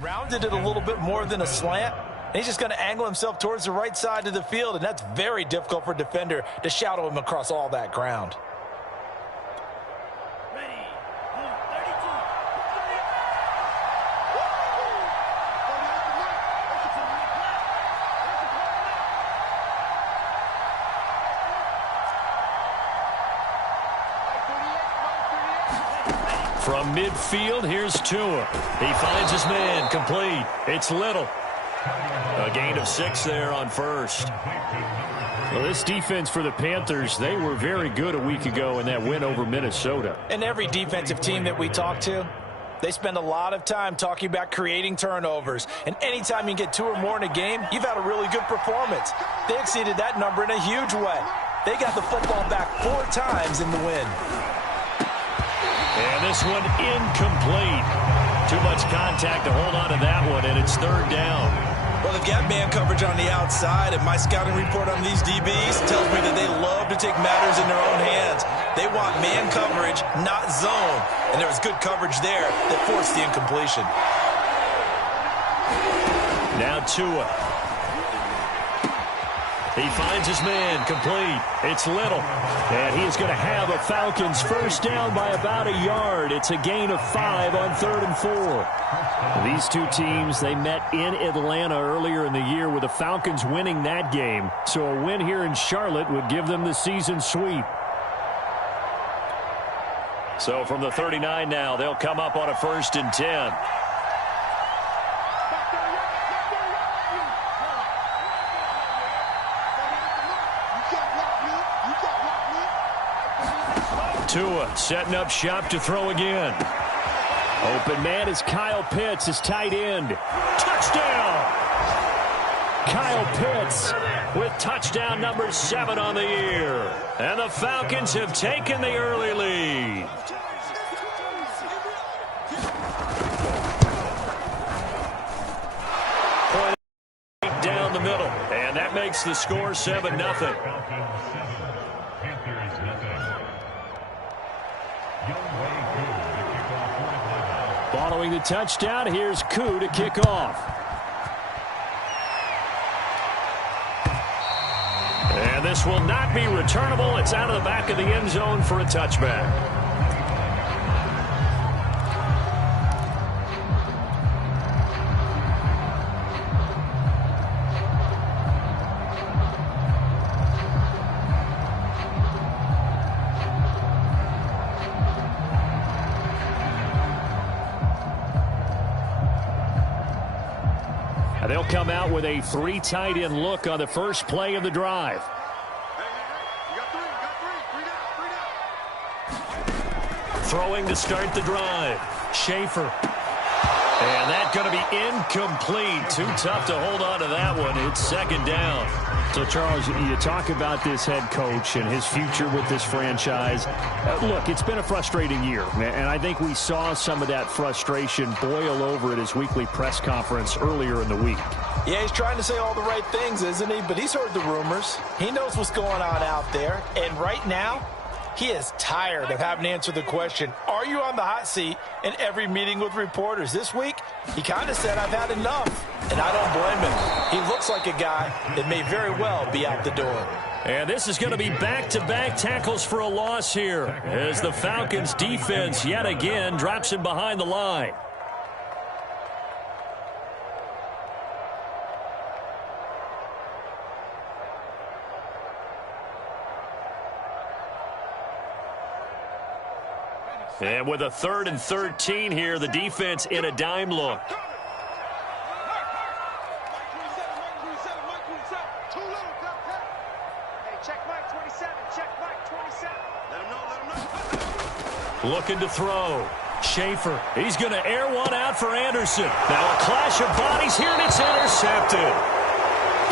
Rounded it a little bit more than a slant. And he's just going to angle himself towards the right side of the field, and that's very difficult for a defender to shadow him across all that ground. From midfield, here's Tua. He finds his man, complete. It's Little. A gain of 6 there on first. Well, this defense for the Panthers, they were very good a week ago in that win over Minnesota. And every defensive team that we talk to, they spend a lot of time talking about creating turnovers. And anytime you get 2 or more in a game, you've had a really good performance. They exceeded that number in a huge way. They got the football back 4 times in the win. And this one incomplete. Too much contact to hold on to that one, and it's 3rd down. Well, they've got man coverage on the outside, and my scouting report on these DBs tells me that they love to take matters in their own hands. They want man coverage, not zone. And there was good coverage there that forced the incompletion. Now Tua. He finds his man, complete. It's Little. And he is going to have a Falcons first down by about a yard. It's a gain of 5 on 3rd and 4. These two teams, they met in Atlanta earlier in the year with the Falcons winning that game. So a win here in Charlotte would give them the season sweep. So from the 39 now, they'll come up on a 1st and 10. Tua setting up shop to throw again. Open man is Kyle Pitts, his tight end. Touchdown! Kyle Pitts with touchdown number 7 on the year. And the Falcons have taken the early lead. Point down the middle. And that makes the score 7-0. Following the touchdown, here's Koo to kick off. And this will not be returnable. It's out of the back of the end zone for a touchback. They'll come out with a 3 tight end look on the first play of the drive. Throwing to start the drive. Schaefer. And that's going to be incomplete. Too tough to hold on to that one. It's 2nd down. So, Charles, you talk about this head coach and his future with this franchise. Look, it's been a frustrating year, and I think we saw some of that frustration boil over at his weekly press conference earlier in the week. Yeah, he's trying to say all the right things, isn't he? But he's heard the rumors. He knows what's going on out there. And right now, he is tired of having to answer the question, are you on the hot seat in every meeting with reporters? This week, he kind of said, I've had enough. And I don't blame him. He looks like a guy that may very well be out the door. And this is going to be back-to-back tackles for a loss here as the Falcons defense yet again drops him behind the line. And with a 3rd and 13 here, the defense in a dime look. Looking to throw. Schaefer. He's going to air one out for Anderson. Now a clash of bodies here, and it's intercepted.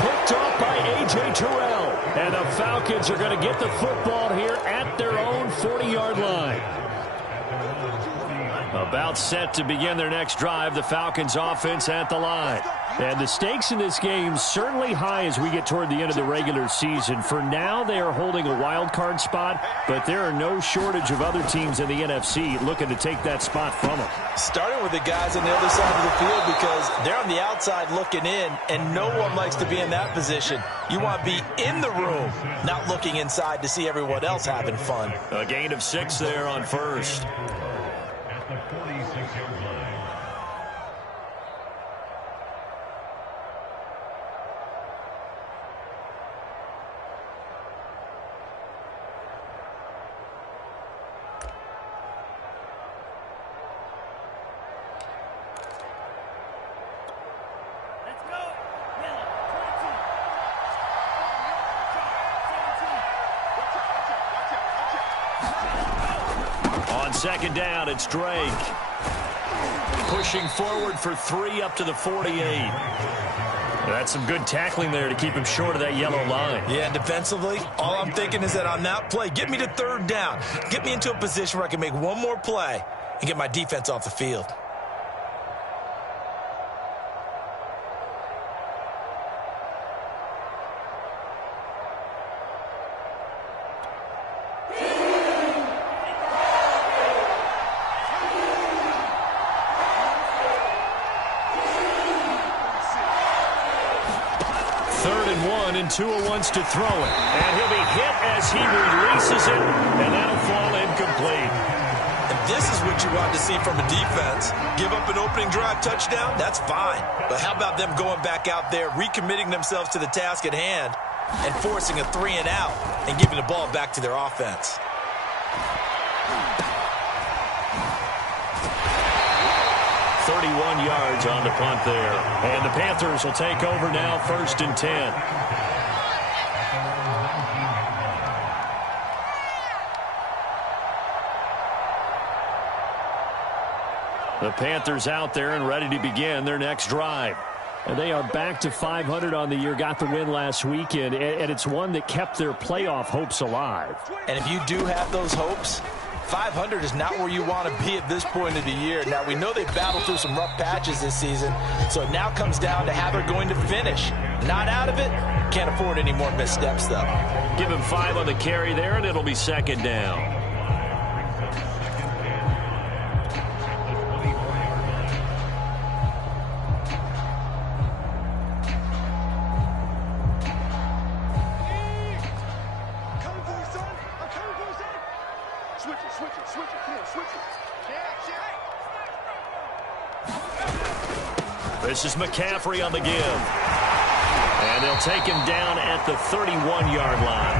Picked off by A.J. Terrell. And the Falcons are going to get the football here at their own 40-yard line. About set to begin their next drive, the Falcons offense at the line. And the stakes in this game certainly high as we get toward the end of the regular season. For now, they are holding a wild card spot, but there are no shortage of other teams in the NFC looking to take that spot from them. Starting with the guys on the other side of the field because they're on the outside looking in, and no one likes to be in that position. You want to be in the room, not looking inside to see everyone else having fun. A gain of 6 there on first. At the 46-yard line. Second down, it's Drake. Pushing forward for 3 up to the 48. That's some good tackling there to keep him short of that yellow line. Yeah, and defensively, all I'm thinking is that on that play, get me to third down. Get me into a position where I can make one more play and get my defense off the field. And Tua wants to throw it. And he'll be hit as he releases it, and that'll fall incomplete. And this is what you want to see from a defense. Give up an opening drive touchdown, that's fine. But how about them going back out there, recommitting themselves to the task at hand, and forcing a 3-and-out and giving the ball back to their offense. Yards on the punt there. And the Panthers will take over now, 1st and 10. The Panthers out there and ready to begin their next drive. And they are back to 500 on the year, got the win last weekend, and it's one that kept their playoff hopes alive. And if you do have those hopes, 500 is not where you want to be at this point of the year. Now, we know they've battled through some rough patches this season, so it now comes down to how they're going to finish. Not out of it, can't afford any more missteps, though. Give him 5 on the carry there, and it'll be 2nd down. This is McCaffrey on the give. And they'll take him down at the 31-yard line.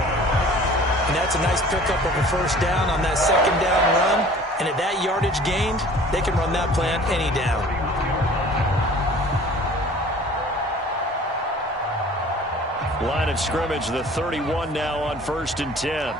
And that's a nice pickup of a 1st down on that 2nd down run. And at that yardage gained, they can run that play on any down. Line of scrimmage, the 31 now on 1st and 10.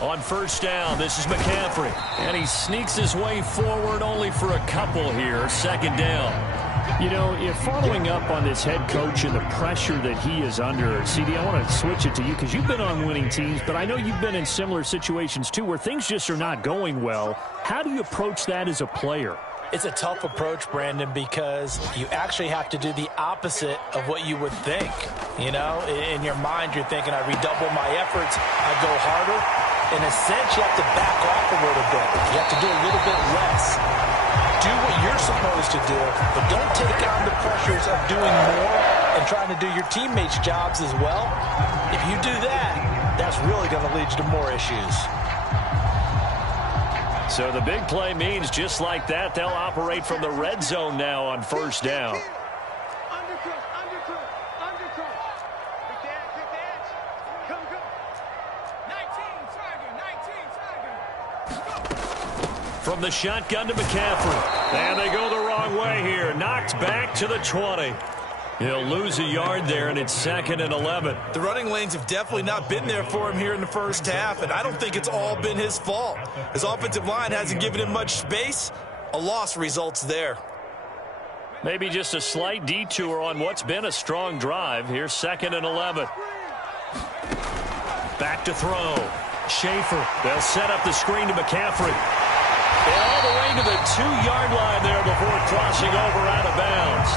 On 1st down, this is McCaffrey. And he sneaks his way forward only for a couple here. 2nd down. You know, if following up on this head coach and the pressure that he is under, CD, I want to switch it to you because you've been on winning teams, but I know you've been in similar situations too where things just are not going well. How do you approach that as a player? It's a tough approach, Brandon, because you actually have to do the opposite of what you would think. You know, in your mind, you're thinking, I redouble my efforts, I go harder. In a sense, you have to back off a little bit. You have to do a little bit less. Do what you're supposed to do, but don't take on the pressures of doing more and trying to do your teammates' jobs as well. If you do that, that's really going to lead you to more issues. So the big play means just like that, they'll operate from the red zone now on 1st down. From the shotgun to McCaffrey. And they go the wrong way here. Knocked back to the 20. He'll lose a yard there, and it's 2nd and 11. The running lanes have definitely not been there for him here in the 1st half, and I don't think it's all been his fault. His offensive line hasn't given him much space. A loss results there. Maybe just a slight detour on what's been a strong drive. Here's 2nd and 11. Back to throw. Schaefer. They'll set up the screen to McCaffrey. And all the way to the 2-yard line there before crossing over out of bounds.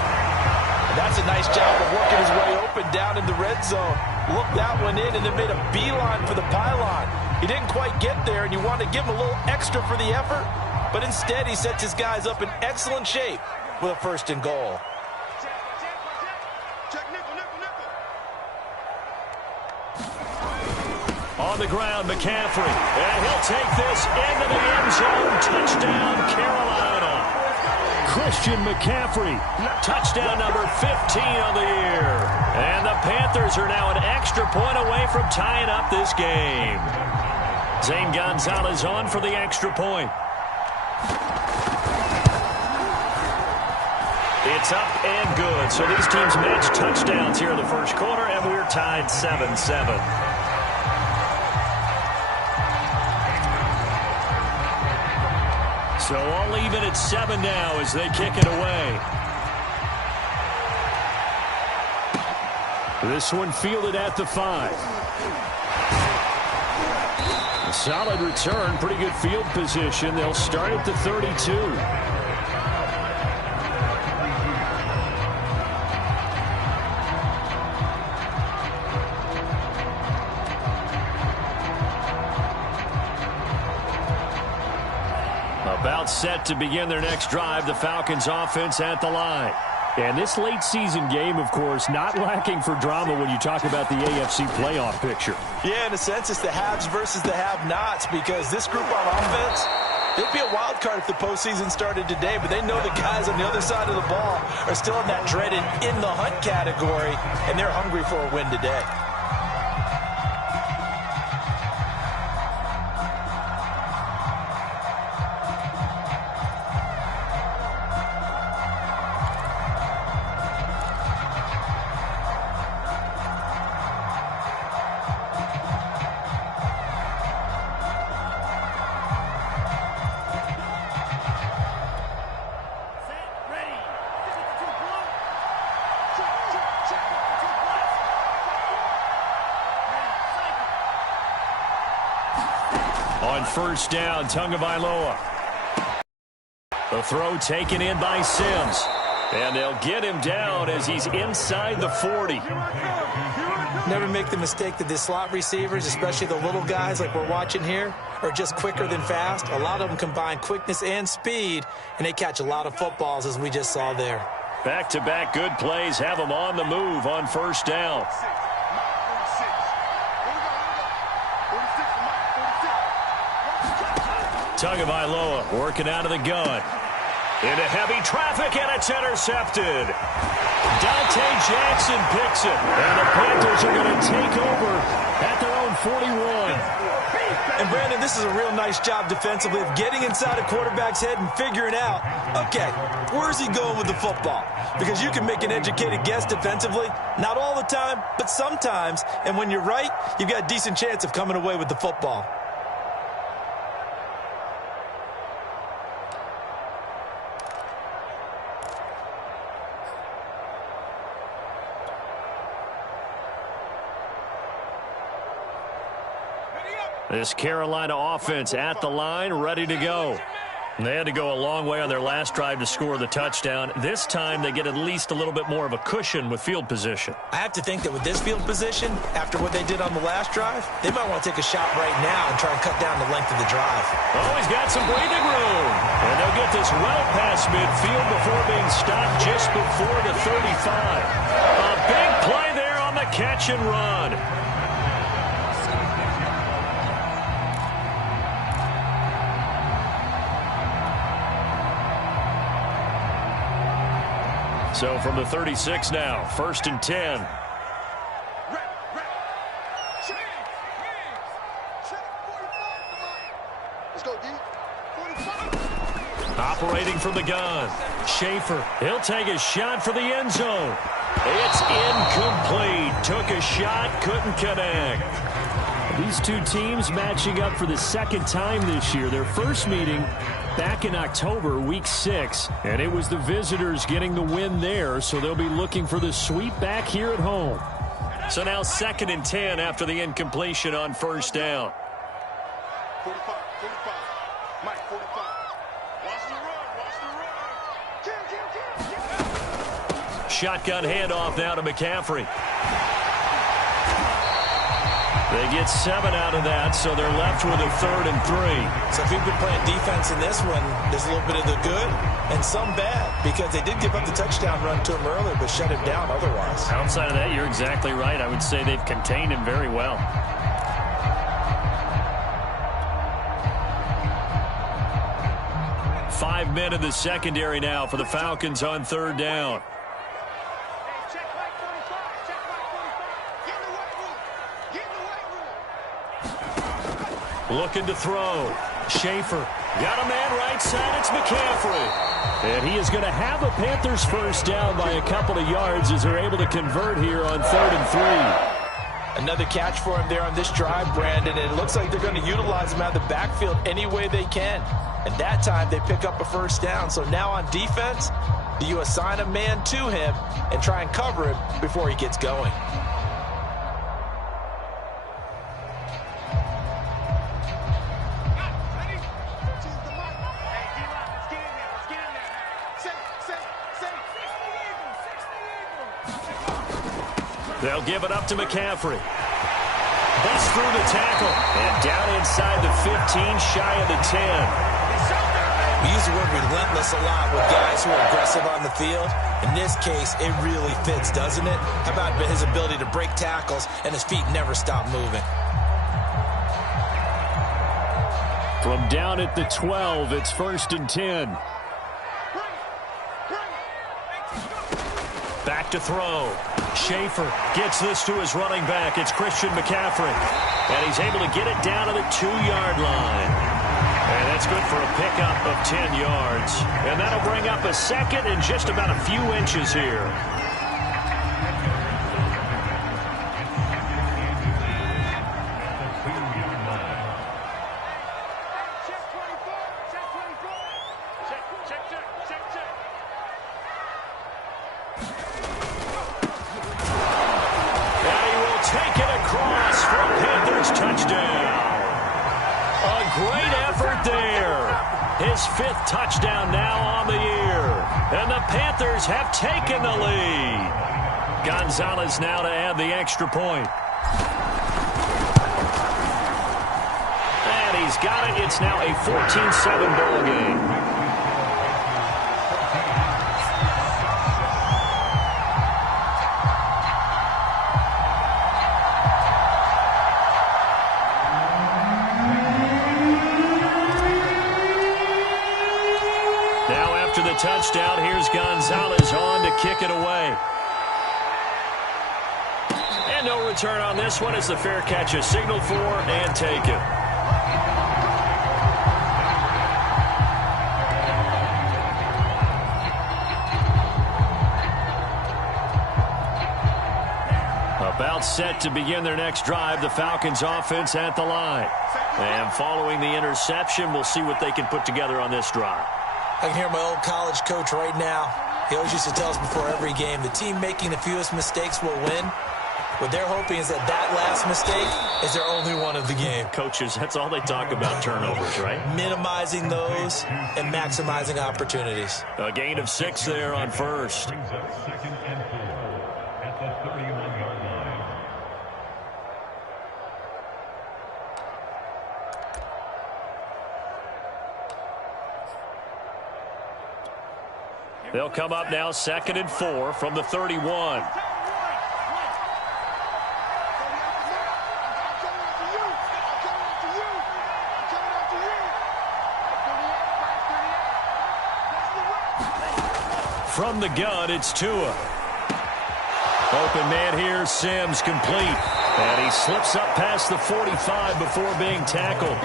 That's a nice job of working his way open down in the red zone. Looked that one in and then made a beeline for the pylon. He didn't quite get there, and you want to give him a little extra for the effort, but instead he sets his guys up in excellent shape with a 1st and goal. On the ground, McCaffrey. And he'll take this into the end zone. Touchdown, Carolina. Christian McCaffrey. Touchdown number 15 on the year. And the Panthers are now an extra point away from tying up this game. Zane Gonzalez on for the extra point. It's up and good. So these teams match touchdowns here in the first quarter, and we're tied 7-7. So all even at 7 now as they kick it away. This one fielded at the 5. A solid return, pretty good field position. They'll start at the 32. About set to begin their next drive, the Falcons offense at the line. And this late season game, of course, not lacking for drama when you talk about the AFC playoff picture. Yeah, in a sense, it's the haves versus the have-nots, because this group on offense, they'd be a wild card if the postseason started today, but they know the guys on the other side of the ball are still in that dreaded in-the-hunt category, and they're hungry for a win today. On 1st down, Tagovailoa. The throw taken in by Sims. And they'll get him down as he's inside the 40. Never make the mistake that the slot receivers, especially the little guys like we're watching here, are just quicker than fast. A lot of them combine quickness and speed, and they catch a lot of footballs, as we just saw there. Back-to-back good plays have them on the move on 1st down. Tagovailoa working out of the gun. Into heavy traffic, and it's intercepted. Dante Jackson picks it. And the Panthers are going to take over at their own 41. And, Brandon, this is a real nice job defensively of getting inside a quarterback's head and figuring out, okay, where's he going with the football? Because you can make an educated guess defensively. Not all the time, but sometimes. And when you're right, you've got a decent chance of coming away with the football. This Carolina offense at the line, ready to go. They had to go a long way on their last drive to score the touchdown. This time they get at least a little bit more of a cushion with field position. I have to think that with this field position, after what they did on the last drive, they might want to take a shot right now and try and cut down the length of the drive. Oh, he's got some breathing room. And they'll get this well past midfield before being stopped just before the 35. A big play there on the catch and run. So from the 36 now, 1st and 10. Operating from the gun. Schaefer, he'll take a shot for the end zone. It's incomplete. Took a shot, couldn't connect. These two teams matching up for the second time this year. Their first meeting back in October, week 6, and it was the visitors getting the win there, so they'll be looking for the sweep back here at home. So now 2nd and 10 after the incompletion on first down. 45, Mike, 45. Watch the run. Shotgun handoff now to McCaffrey. They get 7 out of that, so they're left with a 3rd and 3. So if you've been playing defense in this one, there's a little bit of the good and some bad, because they did give up the touchdown run to him earlier, but shut him down otherwise. Outside of that, you're exactly right. I would say they've contained him very well. Five men in the secondary now for the Falcons on 3rd down. Looking to throw. Schaefer got a man right side. It's McCaffrey. And he is going to have a Panthers first down by a couple of yards as they're able to convert here on 3rd and 3. Another catch for him there on this drive, Brandon. And it looks like they're going to utilize him out of the backfield any way they can. And that time they pick up a first down. So now on defense, do you assign a man to him and try and cover him before he gets going? They'll give it up to McCaffrey. Busts through the tackle. And down inside the 15, shy of the 10. We use the word relentless a lot with guys who are aggressive on the field. In this case, it really fits, doesn't it? How about his ability to break tackles and his feet never stop moving? From down at the 12, it's 1st and 10. Back to throw. Schaefer gets this to his running back. It's Christian McCaffrey. And he's able to get it down to the 2-yard line. And that's good for a pickup of 10 yards. And that'll bring up a 2nd and just about a few inches here. His 5th touchdown now on the year. And the Panthers have taken the lead. Gonzalez now to add the extra point. And he's got it. It's now a 14-7 ball game. Touchdown. Here's Gonzalez on to kick it away. And no return on this one as the fair catch is signaled for and taken. About set to begin their next drive, the Falcons offense at the line. And following the interception, we'll see what they can put together on this drive. I can hear my old college coach right now. He always used to tell us before every game, the team making the fewest mistakes will win. What they're hoping is that last mistake is their only one of the game. Coaches, that's all they talk about, turnovers, right? Minimizing those and maximizing opportunities. A gain of 6 there on first. Brings up 2nd and 4 at the 31-yard line. They'll come up now 2nd and 4 from the 31. From the gun, it's Tua. Open man here, Sims complete. And he slips up past the 45 before being tackled.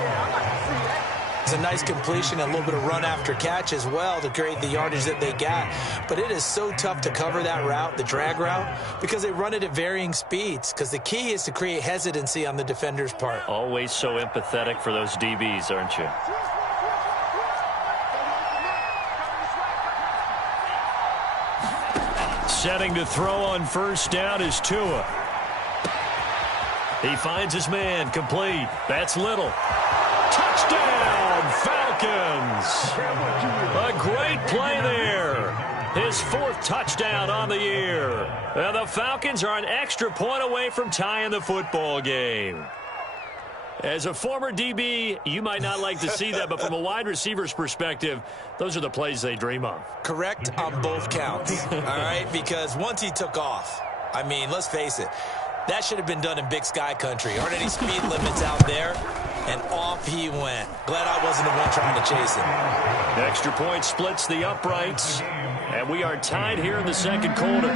It's a nice completion, a little bit of run after catch as well to create the yardage that they got. But it is so tough to cover that route, the drag route, because they run it at varying speeds. Because the key is to create hesitancy on the defender's part. Always so empathetic for those DBs, aren't you? Setting to throw on first down is Tua. He finds his man, complete. That's Little. Touchdown, Falcons! A great play there. His 4th touchdown on the year. And the Falcons are an extra point away from tying the football game. As a former DB, you might not like to see that, but from a wide receiver's perspective, those are the plays they dream of. Correct on both counts, all right? Because once he took off, I mean, let's face it, that should have been done in Big Sky country. Aren't any speed limits out there? And off he went. Glad I wasn't the one trying to chase him. Extra point splits the uprights, and we are tied here in the second quarter.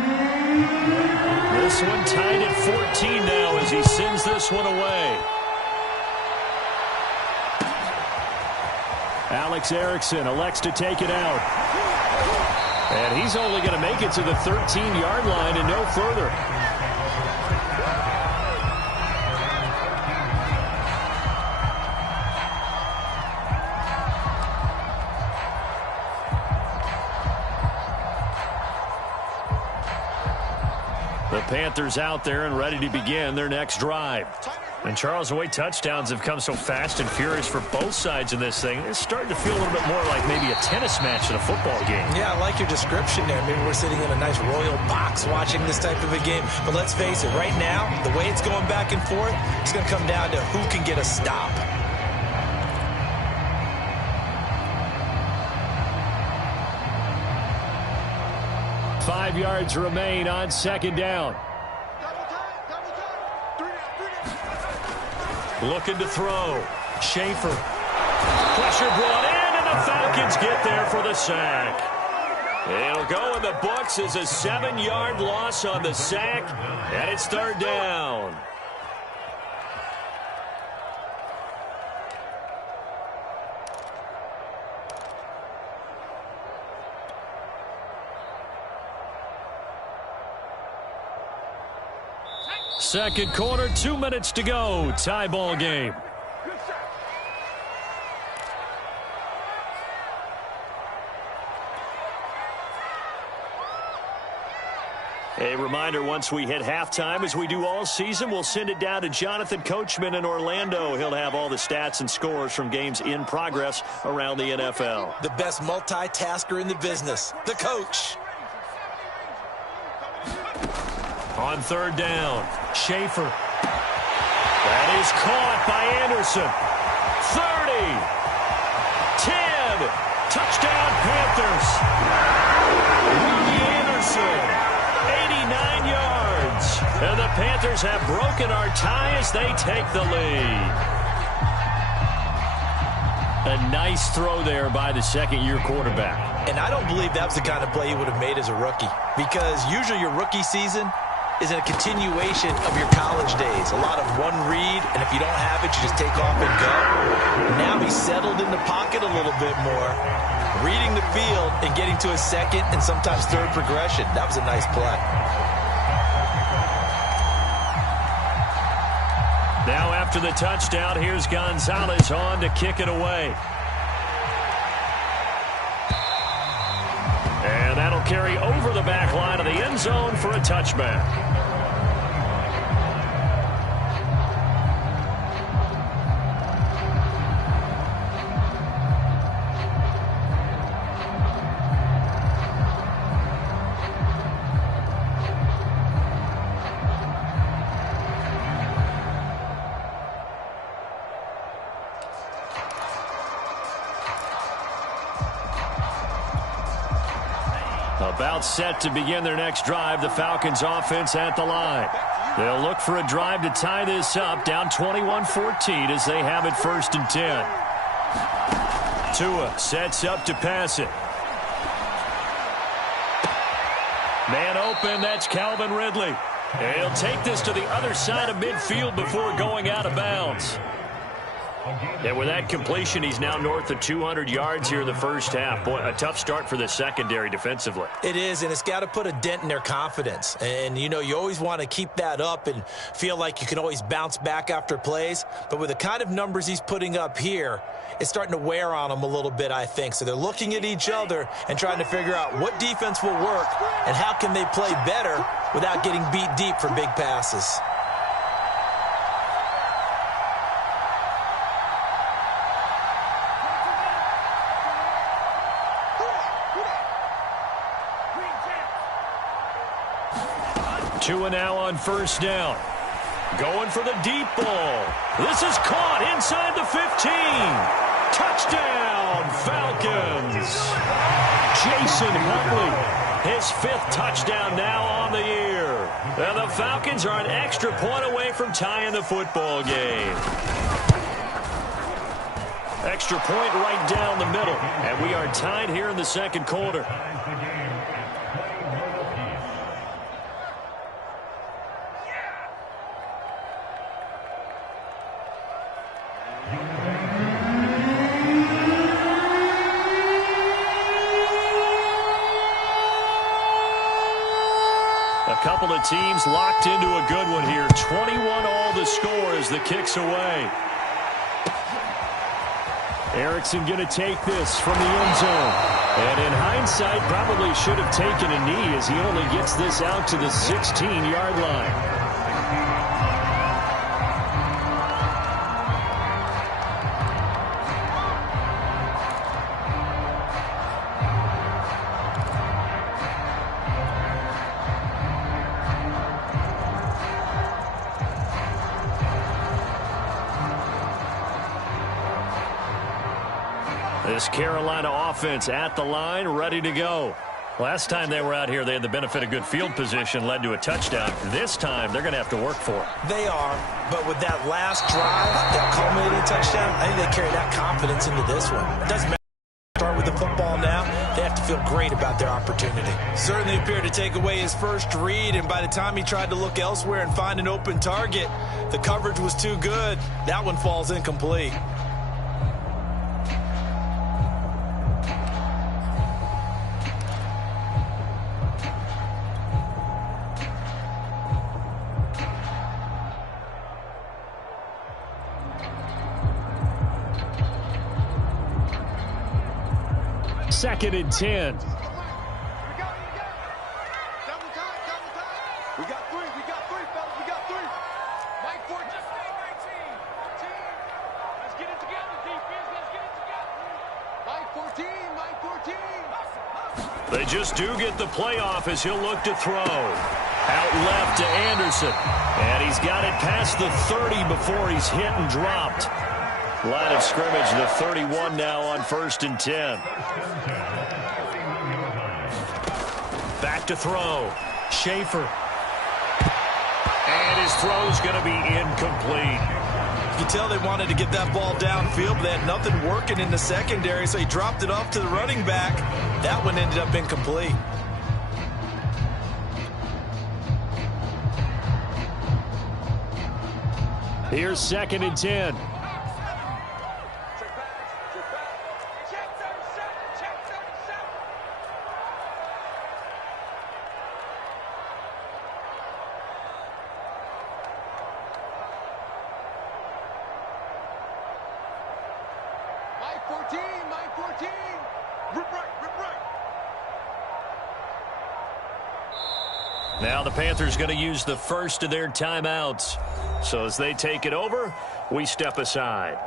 This one tied at 14 now as he sends this one away. Alex Erickson elects to take it out. And he's only going to make it to the 13-yard line and no further. The Panthers out there and ready to begin their next drive. And, Charles, the way touchdowns have come so fast and furious for both sides in this thing, it's starting to feel a little bit more like maybe a tennis match in a football game. Yeah, I like your description there. Maybe we're sitting in a nice royal box watching this type of a game. But let's face it, right now, the way it's going back and forth, it's going to come down to who can get a stop. Five yards remain on second down. Looking to throw. Schaefer. Pressure brought in, and the Falcons get there for the sack. It'll go in the books as a 7-yard loss on the sack, and it's third down. Second quarter, 2 minutes to go. Tie ball game. A reminder, once we hit halftime, as we do all season, we'll send it down to Jonathan Coachman in Orlando. He'll have all the stats and scores from games in progress around the NFL. The best multitasker in the business, the coach. On third down, Schaefer. That is caught by Anderson. 30. 10. Touchdown, Panthers. Robbie Anderson. 89 yards. And the Panthers have broken our tie as they take the lead. A nice throw there by the second-year quarterback. And I don't believe that was the kind of play he would have made as a rookie. Because usually your rookie season is a continuation of your college days. A lot of one read, and if you don't have it, you just take off and go. Now he's settled in the pocket a little bit more, reading the field and getting to a second and sometimes third progression. That was a nice play. Now after the touchdown, here's Gonzalez on to kick it away. And that'll carry over the back line of the end zone for a touchback. About set to begin their next drive, the Falcons offense at the line. They'll look for a drive to tie this up, down 21-14 as they have it first and 10. Tua sets up to pass it. Man open, that's Calvin Ridley. And he'll take this to the other side of midfield before going out of bounds. And with that completion, he's now north of 200 yards here in the first half. Boy, a tough start for the secondary defensively. It is, and it's got to put a dent in their confidence. And, you know, you always want to keep that up and feel like you can always bounce back after plays. But with the kind of numbers he's putting up here, it's starting to wear on them a little bit, I think. So they're looking at each other and trying to figure out what defense will work and how can they play better without getting beat deep for big passes. Two and now on first down. Going for the deep ball. This is caught inside the 15. Touchdown, Falcons. Jason Huntley, his 5th touchdown now on the year. And the Falcons are an extra point away from tying the football game. Extra point right down the middle. And we are tied here in the second quarter. Couple of teams locked into a good one here. 21 all the score as the kick's away. Erickson going to take this from the end zone. And in hindsight, probably should have taken a knee as he only gets this out to the 16-yard line. This Carolina offense at the line, ready to go. Last time they were out here, they had the benefit of good field position, led to a touchdown. This time, they're going to have to work for it. They are, but with that last drive, that culminating touchdown, I think they carry that confidence into this one. It doesn't matter. Start with the football now. They have to feel great about their opportunity. Certainly appeared to take away his first read, and by the time he tried to look elsewhere and find an open target, the coverage was too good. That one falls incomplete. Second and 10. Double time. We got three, fellas. We got three. Mike 14. Let's get it together, defense. Let's get it together. Mike 14. They just do get the playoff as he'll look to throw. Out left to Anderson. And he's got it past the 30 before he's hit and dropped. Line of scrimmage, the 31 now on 1st and 10. Back to throw. Schaefer. And his throw's going to be incomplete. You can tell they wanted to get that ball downfield, but they had nothing working in the secondary, so he dropped it off to the running back. That one ended up incomplete. Here's 2nd and 10. Now the Panthers going to use the first of their timeouts. So as they take it over, we step aside.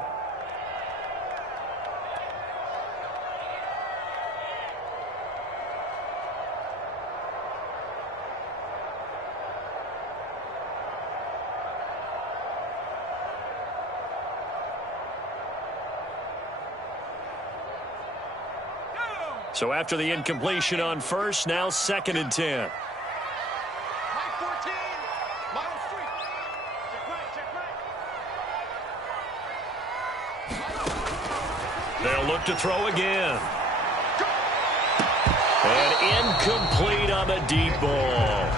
So after the incompletion on first, now 2nd and 10. They'll look to throw again. And incomplete on the deep ball.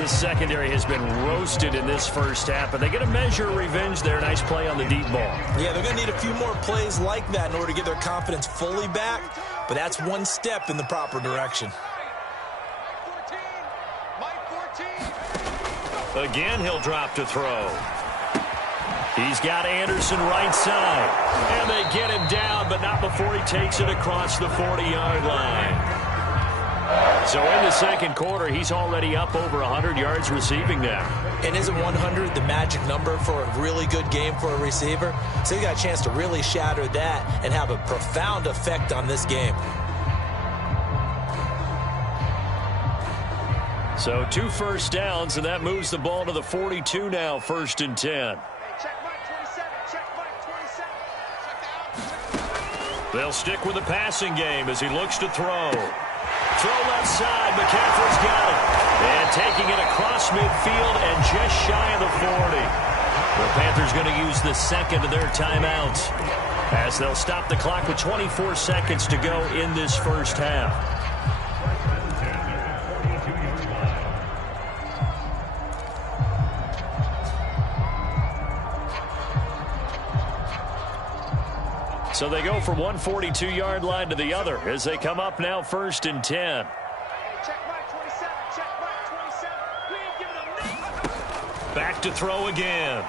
This secondary has been roasted in this first half, but they get a measure of revenge there. Nice play on the deep ball. Yeah, they're going to need a few more plays like that in order to get their confidence fully back, but that's one step in the proper direction. Again, he'll drop to throw. He's got Anderson right side. And they get him down, but not before he takes it across the 40-yard line. So in the second quarter, he's already up over 100 yards receiving now. And isn't 100 the magic number for a really good game for a receiver? So he got a chance to really shatter that and have a profound effect on this game. So 2 first downs, and that moves the ball to the 42 now, 1st and 10. They'll stick with the passing game as he looks to throw. Throw left side. McCaffrey's got it. And taking it across midfield and just shy of the 40. The Panthers going to use the second of their timeouts as they'll stop the clock with 24 seconds to go in this first half. So they go from one 42-yard line to the other as they come up now 1st and 10. Back to throw again.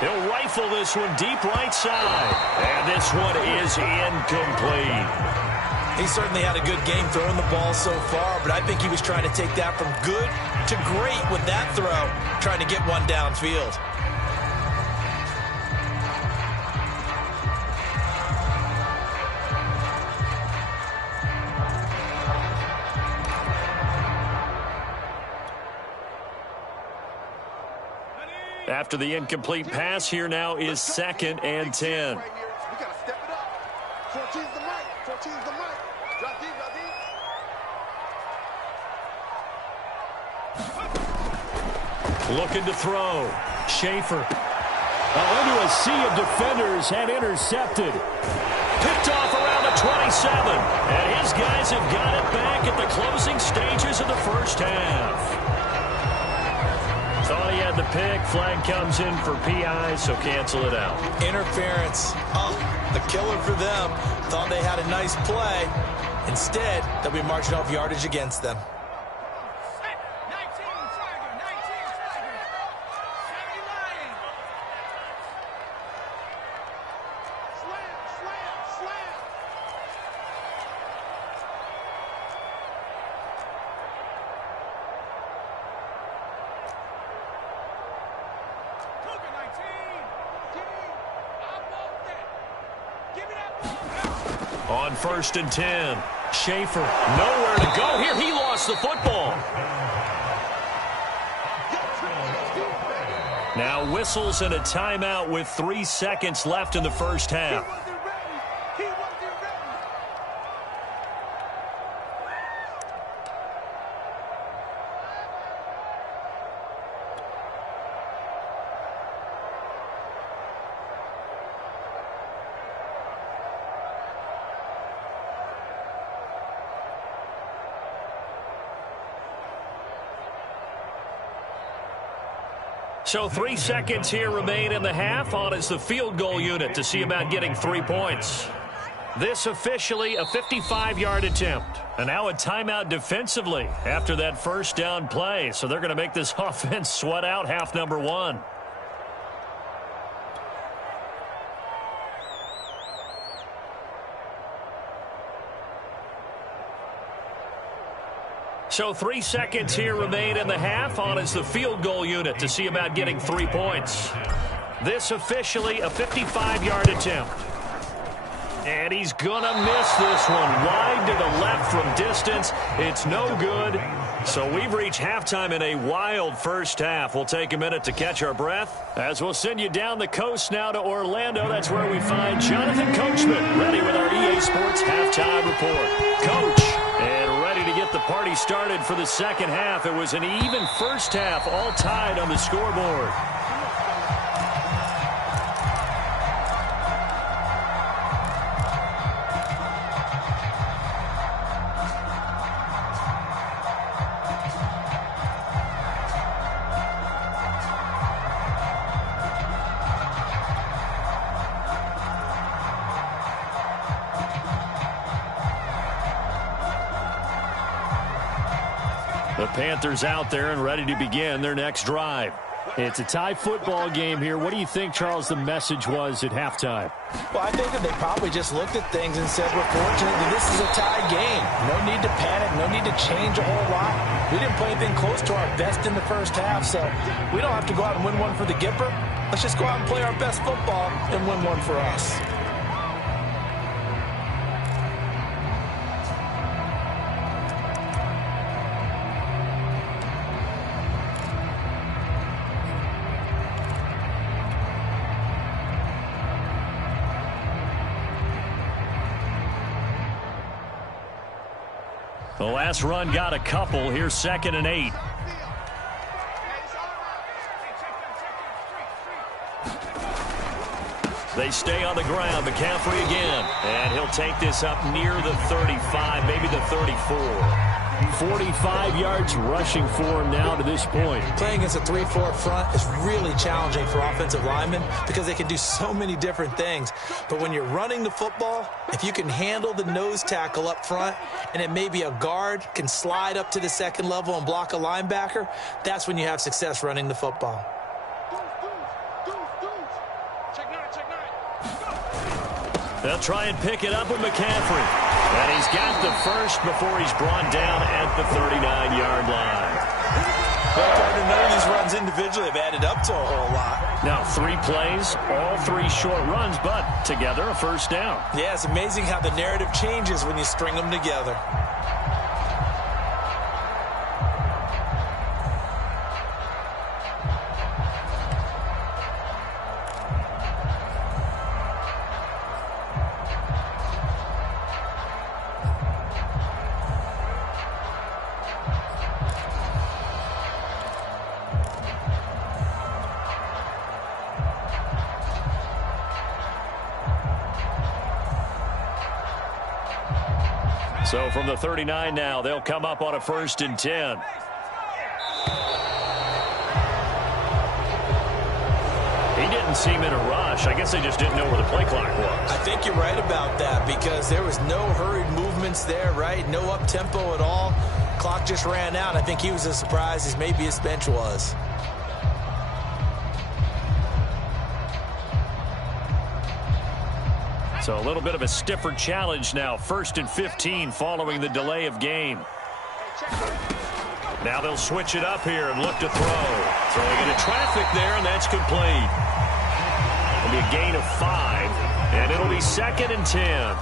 He'll rifle this one deep right side. And this one is incomplete. He certainly had a good game throwing the ball so far, but I think he was trying to take that from good to great with that throw, trying to get one downfield. After the incomplete pass, here now is 2nd and 10. We got to step it up. 14's the mic. 14's the mic. Drop deep, drop deep. Looking to throw. Schaefer. Into a sea of defenders and intercepted. Picked off around the 27. And his guys have got it back at the closing stages of the first half. Thought he had the pick. Flag comes in for PI, so cancel it out. Interference. Oh, the killer for them. Thought they had a nice play. Instead, they'll be marching off yardage against them. On 1st and 10, Schaefer, nowhere to go here. He lost the football. Now whistles and a timeout with 3 seconds left in the first half. So 3 seconds here remain in the half. On is the field goal unit to see about getting 3 points. This officially a 55-yard attempt. And now a timeout defensively after that first down play. So they're going to make this offense sweat out half number 1. So 3 seconds here remain in the half. On is the field goal unit to see about getting 3 points. This officially a 55-yard attempt. And he's going to miss this one. Wide to the left from distance. It's no good. So we've reached halftime in a wild first half. We'll take a minute to catch our breath as we'll send you down the coast now to Orlando. That's where we find Jonathan Coachman ready with our EA Sports halftime report. Coach, and ready to get the party started for the second half. It was an even first half, all tied on the scoreboard. The Panthers out there and ready to begin their next drive. It's a tie football game here. What do you think, Charles, the message was at halftime? Well, I think that they probably just looked at things and said, we're fortunate that this is a tie game. No need to panic, no need to change a whole lot. We didn't play anything close to our best in the first half, so we don't have to go out and win one for the Gipper. Let's just go out and play our best football and win one for us. The last run got a couple. Here's 2nd and 8. They stay on the ground. McCaffrey again. And he'll take this up near the 35, maybe the 34. 45 yards rushing for him now to this point. Playing against a 3-4 front is really challenging for offensive linemen because they can do so many different things. But when you're running the football, if you can handle the nose tackle up front and it may be a guard can slide up to the second level and block a linebacker, that's when you have success running the football. They'll try and pick it up with McCaffrey. And he's got the first before he's brought down at the 39-yard line. Well, none of these runs individually have added up to a whole lot. Now 3 plays, all 3 short runs, but together a first down. Yeah, it's amazing how the narrative changes when you string them together. So from the 39 now, they'll come up on a 1st and 10. He didn't seem in a rush. I guess they just didn't know where the play clock was. I think you're right about that because there was no hurried movements there, right? No up-tempo at all. Clock just ran out. I think he was as surprised as maybe his bench was. So a little bit of a stiffer challenge now. 1st and 15 following the delay of game. Now they'll switch it up here and look to throw. Throwing into traffic there, and that's complete. It'll be a gain of 5, and it'll be 2nd and 10.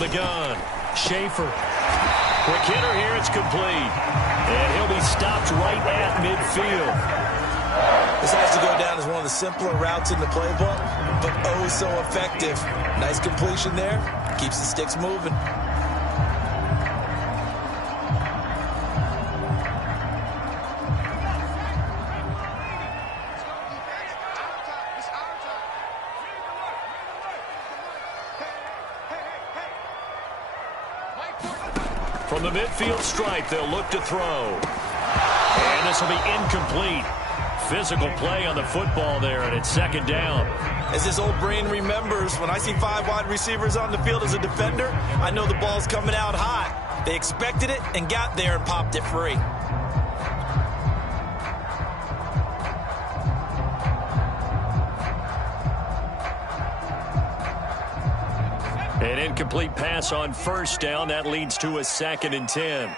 The gun, Schaefer. Quick hitter here, it's complete. And he'll be stopped right at midfield. This has to go down as one of the simpler routes in the playbook, but oh so effective. Nice completion there, keeps the sticks moving. From the midfield stripe, they'll look to throw. And this will be incomplete. Physical play on the football there, and it's 2nd down. As this old brain remembers, when I see 5 wide receivers on the field as a defender, I know the ball's coming out hot. They expected it and got there and popped it free. An incomplete pass on 1st down. That leads to a 2nd and 10.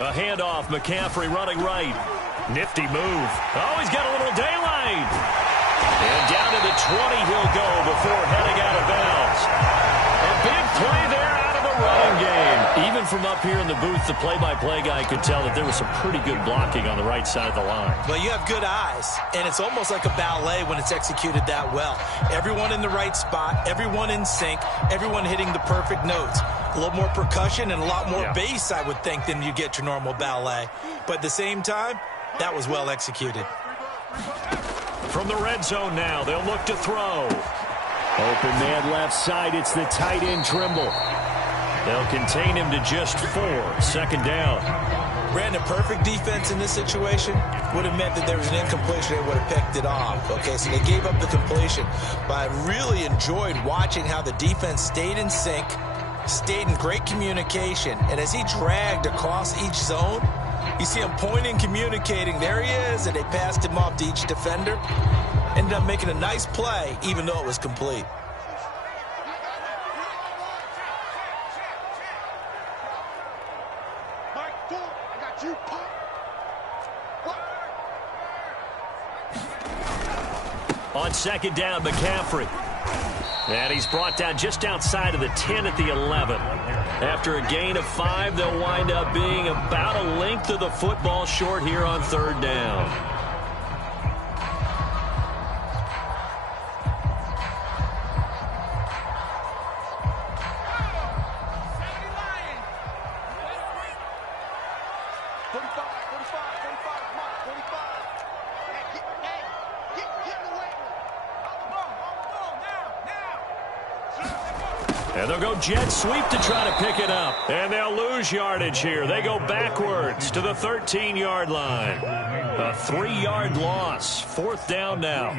A handoff. McCaffrey running right. Nifty move. Oh, he's got a little daylight. And down to the 20 he'll go before heading out of bounds. A big play there out of the running game. Even from up here in the booth, the play-by-play guy could tell that there was some pretty good blocking on the right side of the line. Well, you have good eyes, and it's almost like a ballet when it's executed that well. Everyone in the right spot, everyone in sync, everyone hitting the perfect notes. A little more percussion and a lot more bass, I would think, than you get your normal ballet. But at the same time, that was well executed. From the red zone now, they'll look to throw. Open man left side. It's the tight end Trimble. They'll contain him to just 4. Second down. Brandon, perfect defense in this situation would have meant that there was an incompletion. They would have picked it off. Okay, so they gave up the completion. But I really enjoyed watching how the defense stayed in sync, stayed in great communication. And as he dragged across each zone, you see him pointing, communicating. There he is, and they passed him off to each defender. Ended up making a nice play, even though it was complete. On second down, McCaffrey. And he's brought down just outside of the 10 at the 11. After a gain of 5, they'll wind up being about a length of the football short here on third down. And they'll go jet sweep to try to pick it up. And they'll lose yardage here. They go backwards to the 13-yard line. A 3-yard loss. Fourth down now.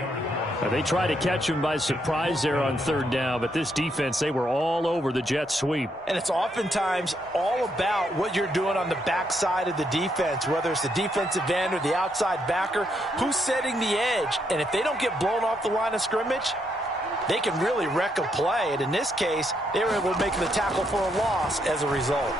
They tried to catch him by surprise there on third down, but this defense, they were all over the jet sweep. And it's oftentimes all about what you're doing on the backside of the defense, whether it's the defensive end or the outside backer, who's setting the edge. And if they don't get blown off the line of scrimmage, they can really wreck a play. And in this case, they were able to make the tackle for a loss as a result.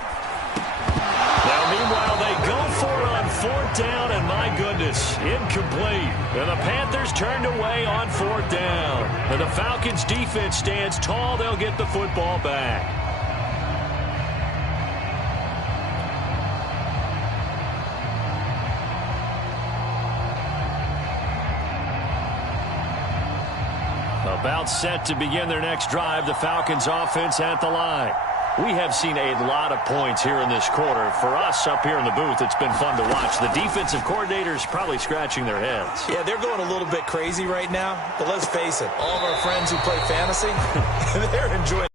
Now, meanwhile, they go for it on fourth down, and my goodness, incomplete. And the Panthers turned away on fourth down. And the Falcons' defense stands tall. They'll get the football back. About set to begin their next drive, the Falcons offense at the line. We have seen a lot of points here in this quarter. For us up here in the booth, it's been fun to watch. The defensive coordinators probably scratching their heads. Yeah, they're going a little bit crazy right now. But let's face it, all of our friends who play fantasy, they're enjoying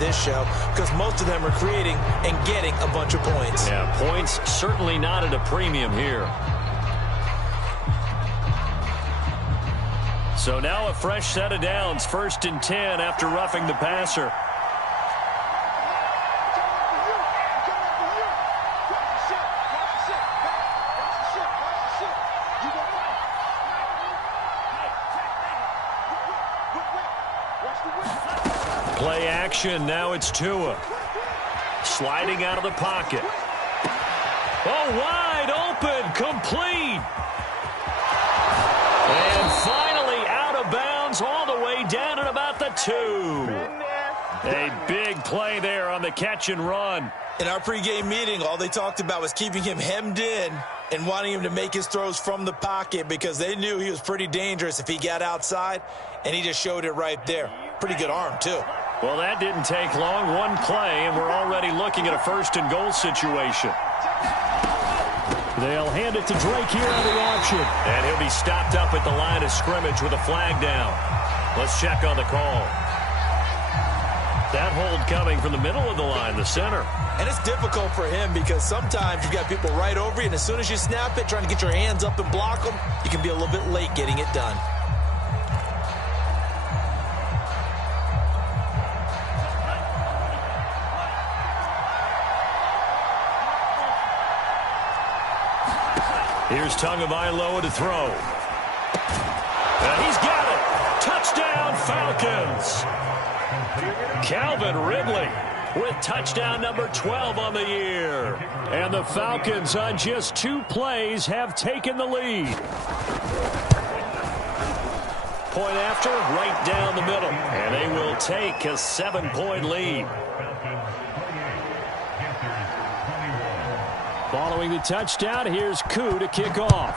this show because most of them are creating and getting a bunch of points. Yeah, points certainly not at a premium here. So now a fresh set of downs, 1st and 10 after roughing the passer. Play action, now it's Tua. Sliding out of the pocket. Oh, wide open, complete. And finally out of bounds all the way down at about the 2. A big play there on the catch and run. In our pregame meeting, all they talked about was keeping him hemmed in and wanting him to make his throws from the pocket because they knew he was pretty dangerous if he got outside, and he just showed it right there. Pretty good arm, too. Well, that didn't take long. One play, and we're already looking at a 1st and goal situation. They'll hand it to Drake here on the option. And he'll be stopped up at the line of scrimmage with a flag down. Let's check on the call. That hold coming from the middle of the line, the center. And it's difficult for him because sometimes you've got people right over you, and as soon as you snap it, trying to get your hands up and block them, you can be a little bit late getting it done. Here's Tagovailoa to throw. And he's got it. Touchdown, Falcons. Calvin Ridley with touchdown number 12 on the year. And the Falcons on just 2 plays have taken the lead. Point after, right down the middle. And they will take a 7-point lead. Following the touchdown, here's Koo to kick off.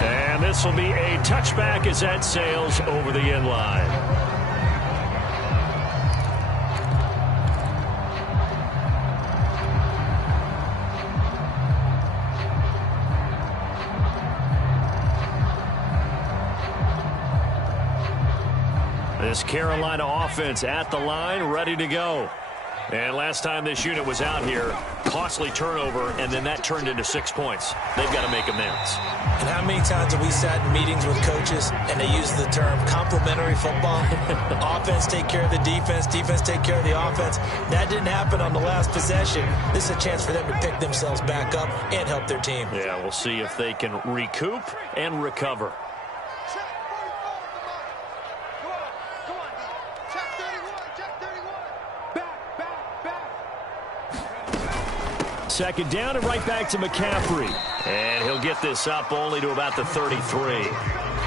And this will be a touchback as that sails over the end line. This Carolina offense at the line, ready to go. And last time this unit was out here, costly turnover, and then that turned into 6 points. They've got to make amends. And how many times have we sat in meetings with coaches and they use the term complementary football? Offense take care of the defense, defense take care of the offense. That didn't happen on the last possession. This is a chance for them to pick themselves back up and help their team. Yeah, we'll see if they can recoup and recover. Second down and right back to McCaffrey. And he'll get this up only to about the 33.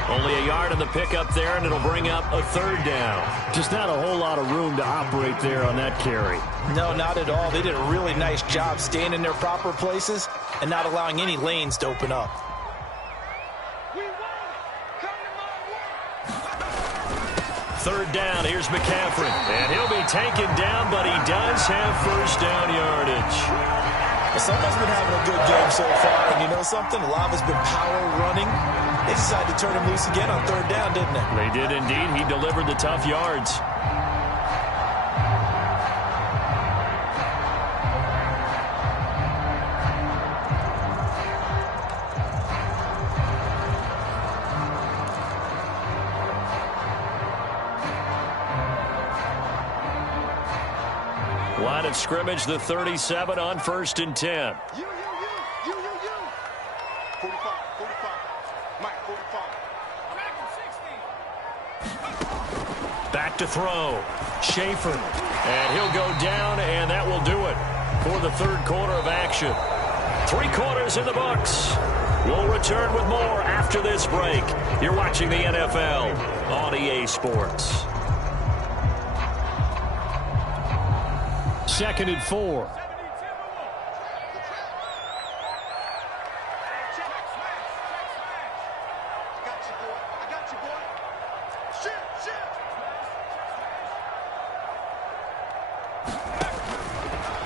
Only a yard in the pickup there, and it'll bring up a third down. Just not a whole lot of room to operate there on that carry. No, not at all. They did a really nice job staying in their proper places and not allowing any lanes to open up. Third down, here's McCaffrey. And he'll be taken down, but he does have first down yardage. Someone's been having a good game so far, and you know something? A lot of it's been power running. They decided to turn him loose again on third down, didn't they? They did indeed. He delivered the tough yards. Line of scrimmage, the 37 on 1st and 10. 45. Mike, 45. Back to throw. Schaefer. And he'll go down, and that will do it for the third quarter of action. 3 quarters in the books. We'll return with more after this break. You're watching the NFL on EA Sports. 2nd and 4.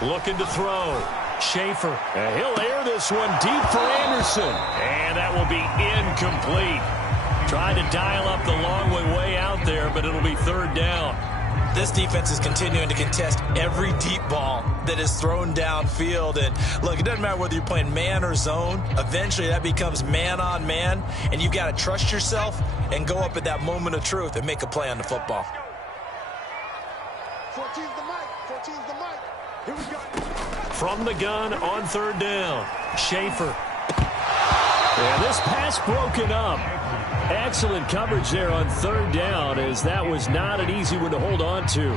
Looking to throw. Schaefer. And he'll air this one deep for Anderson. And that will be incomplete. Trying to dial up the long way out there, but it'll be third down. This defense is continuing to contest every deep ball that is thrown downfield. And, look, it doesn't matter whether you're playing man or zone. Eventually, that becomes man-on-man, and you've got to trust yourself and go up at that moment of truth and make a play on the football. 14's the mic. 14's the mic. Here we go. From the gun on third down. Schaefer. And this pass broken up. Excellent coverage there on third down, as that was not an easy one to hold on to.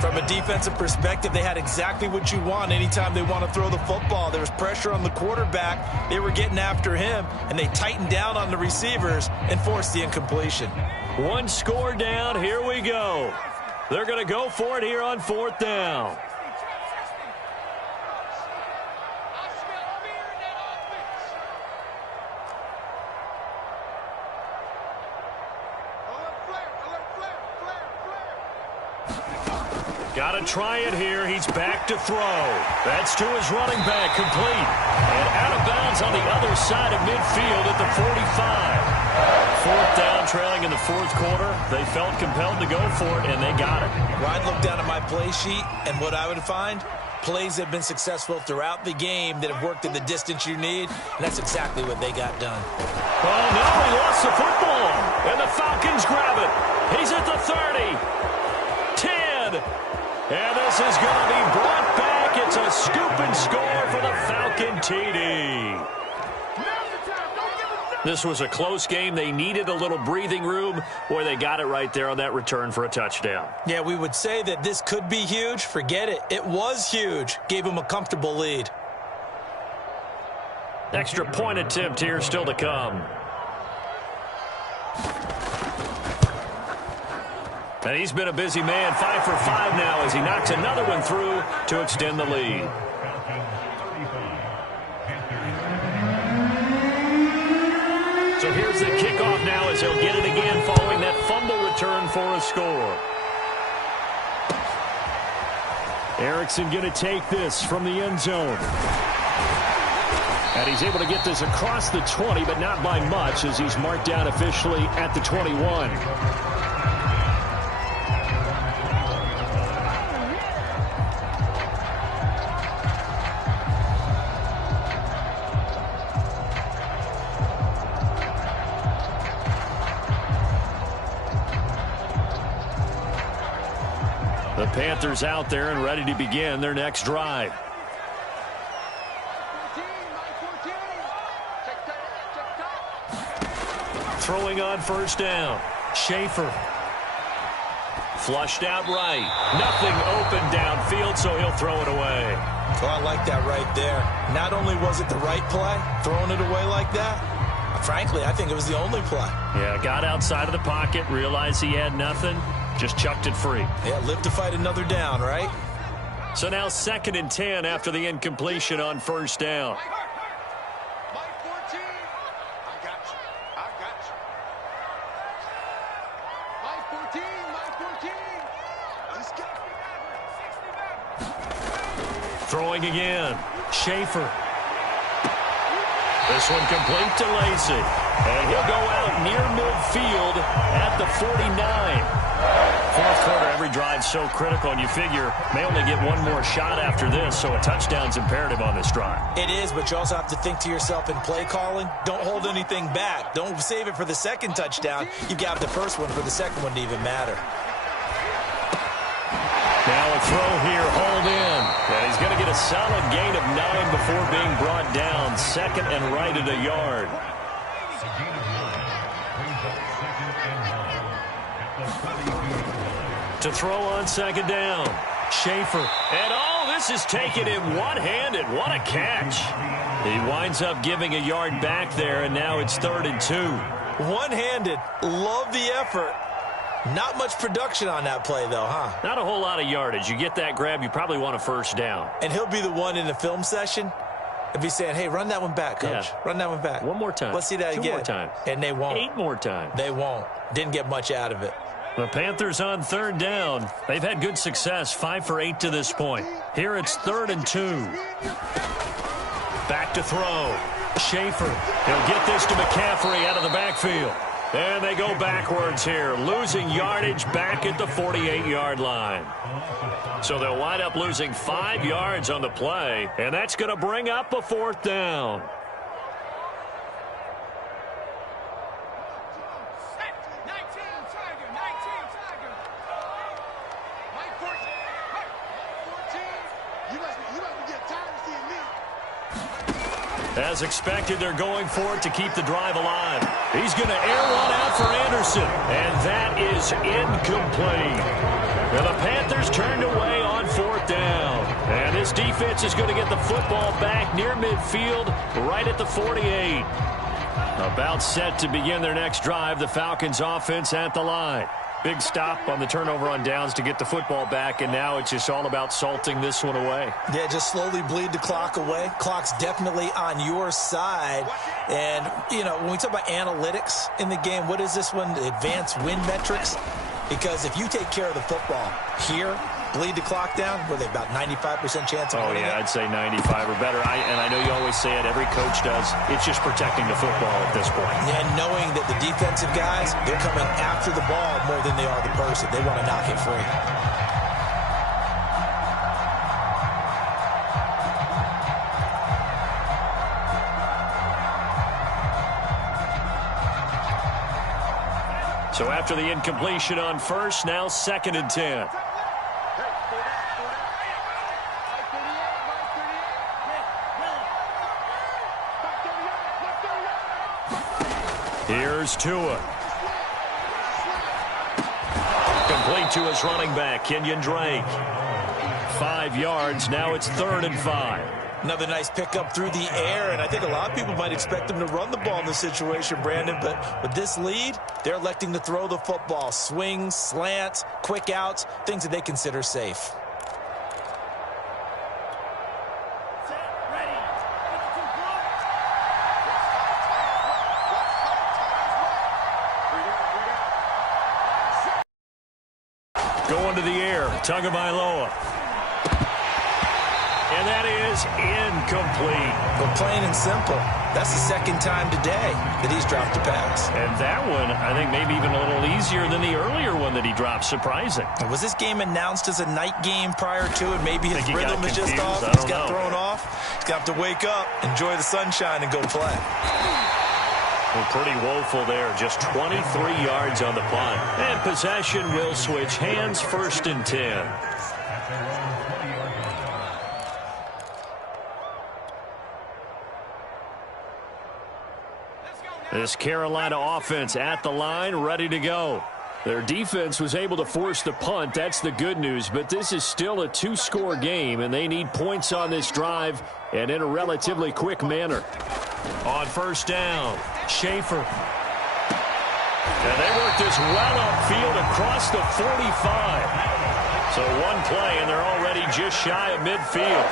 From a defensive perspective, they had exactly what you want anytime they want to throw the football. There was pressure on the quarterback. They were getting after him, and they tightened down on the receivers and forced the incompletion. 1 score down. Here we go. They're going to go for it here on 4th down. Got to try it here. He's back to throw. That's to his running back, complete. And out of bounds on the other side of midfield at the 45. 4th down, trailing in the 4th quarter. They felt compelled to go for it, and they got it. Well, I'd look down at my play sheet, and what I would find, plays have been successful throughout the game that have worked in the distance you need, and that's exactly what they got done. Oh, no, he lost the football. And the Falcons grab it. He's at the 30. 10. And this is going to be brought back. It's a scoop and score for the Falcon TD. This was a close game. They needed a little breathing room. Boy, they got it right there on that return for a touchdown. Yeah, we would say that this could be huge. Forget it. It was huge. Gave them a comfortable lead. Extra point attempt here still to come. And he's been a busy man, 5 for 5 now as he knocks another one through to extend the lead. So here's the kickoff now as he'll get it again following that fumble return for a score. Erickson going to take this from the end zone. And he's able to get this across the 20, but not by much as he's marked down officially at the 21. The Panthers out there and ready to begin their next drive. 14, Mike 14. Check that. Throwing on first down. Schaefer. Flushed out right. Nothing open downfield, so he'll throw it away. Oh, I like that right there. Not only was it the right play, throwing it away like that, frankly, I think it was the only play. Yeah, got outside of the pocket, realized he had nothing, just chucked it free. Yeah, live to fight another down, right? So now 2nd and 10 after the incompletion on first down. Mike 14. I got you. I got you. Mike 14. Mike 14. Let's go. Throwing again. Schaefer. This one complete to Lacy. And he'll go out near midfield at the 49. Fourth quarter, every drive's so critical, and you figure may only get one more shot after this, so a touchdown's imperative on this drive. It is, but you also have to think to yourself in play calling, don't hold anything back. Don't save it for the second touchdown. You got the first one for the second one to even matter. Now a throw here, hauled in. And he's going to get a solid gain of 9 before being brought down. 2nd and right at a yard. A gain of 9 brings up 2nd and 9 at the 32. To throw on 2nd down. Schaefer. And this is taken in one-handed. What a catch. He winds up giving a yard back there, and now it's 3rd and 2. One-handed. Love the effort. Not much production on that play, though, huh? Not a whole lot of yardage. You get that grab, you probably want a first down. And he'll be the one in the film session and be saying, hey, run that one back, Coach. Yeah. Run that one back. One more time. Let's see that 2 again. more times. And they won't. 8 more times. They won't. Didn't get much out of it. The Panthers on 3rd down. They've had good success, 5 for 8 to this point. Here it's 3rd and 2. Back to throw. Schaefer. He'll get this to McCaffrey out of the backfield. And they go backwards here, losing yardage back at the 48-yard line. So they'll wind up losing 5 yards on the play, and that's going to bring up a 4th down. As expected, they're going for it to keep the drive alive. He's going to air one out for Anderson, and that is incomplete. And the Panthers turned away on 4th down. And this defense is going to get the football back near midfield, right at the 48. About set to begin their next drive, the Falcons offense at the line. Big stop on the turnover on downs to get the football back, and now it's just all about salting this one away. Yeah, just slowly bleed the clock away. Clock's definitely on your side. And, you know, when we talk about analytics in the game, what is this one? Advanced win metrics? Because if you take care of the football here, bleed the clock down, were they about 95% chance of winning it? I'd say 95 or better. And I know you always say it, every coach does. It's just protecting the football at this point. And knowing that the defensive guys, they're coming after the ball more than they are the person. They want to knock it free. So after the incompletion on first, now 2nd and 10. Here's Tua. Complete to his running back, Kenyon Drake. 5 yards, now it's 3rd and 5. Another nice pickup through the air, and I think a lot of people might expect them to run the ball in this situation, Brandon, but with this lead, they're electing to throw the football. Swings, slants, quick outs, things that they consider safe. Going to the air, Tagovailoa. And that is incomplete. But plain and simple, that's the 2nd time today that he's dropped a pass. And that one, I think, maybe even a little easier than the earlier one that he dropped. Surprising. Was this game announced as a night game prior to it? Maybe his rhythm is just off. He's got thrown off. He's got to wake up, enjoy the sunshine, and go play. Well, pretty woeful there. Just 23 yards on the punt. And possession will switch hands, 1st and 10. This Carolina offense at the line, ready to go. Their defense was able to force the punt. That's the good news. But this is still a 2-score game, and they need points on this drive and in a relatively quick manner. On 1st down, Schaefer. And they work this well upfield across the 45. So one play, and they're already just shy of midfield.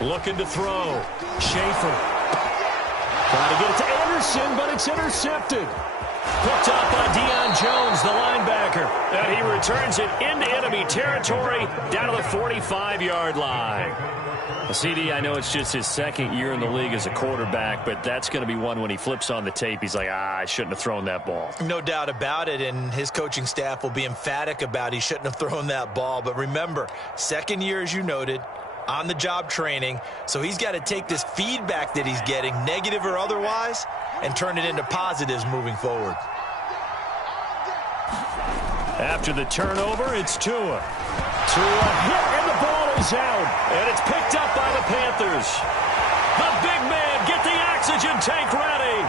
Looking to throw. Schaefer. Trying to get it to Anderson, but it's intercepted. Picked up by Deion Jones, the linebacker. And he returns it into enemy territory down to the 45-yard line. CD, I know it's just his 2nd year in the league as a quarterback, but that's going to be one when he flips on the tape. He's like, I shouldn't have thrown that ball. No doubt about it, and his coaching staff will be emphatic about he shouldn't have thrown that ball. But remember, 2nd year, as you noted, on-the-job training, so he's got to take this feedback that he's getting, negative or otherwise, and turn it into positives moving forward. After the turnover, it's Tua. Tua hit, and the ball is out. And it's picked up by the Panthers. The big man, get the oxygen tank ready.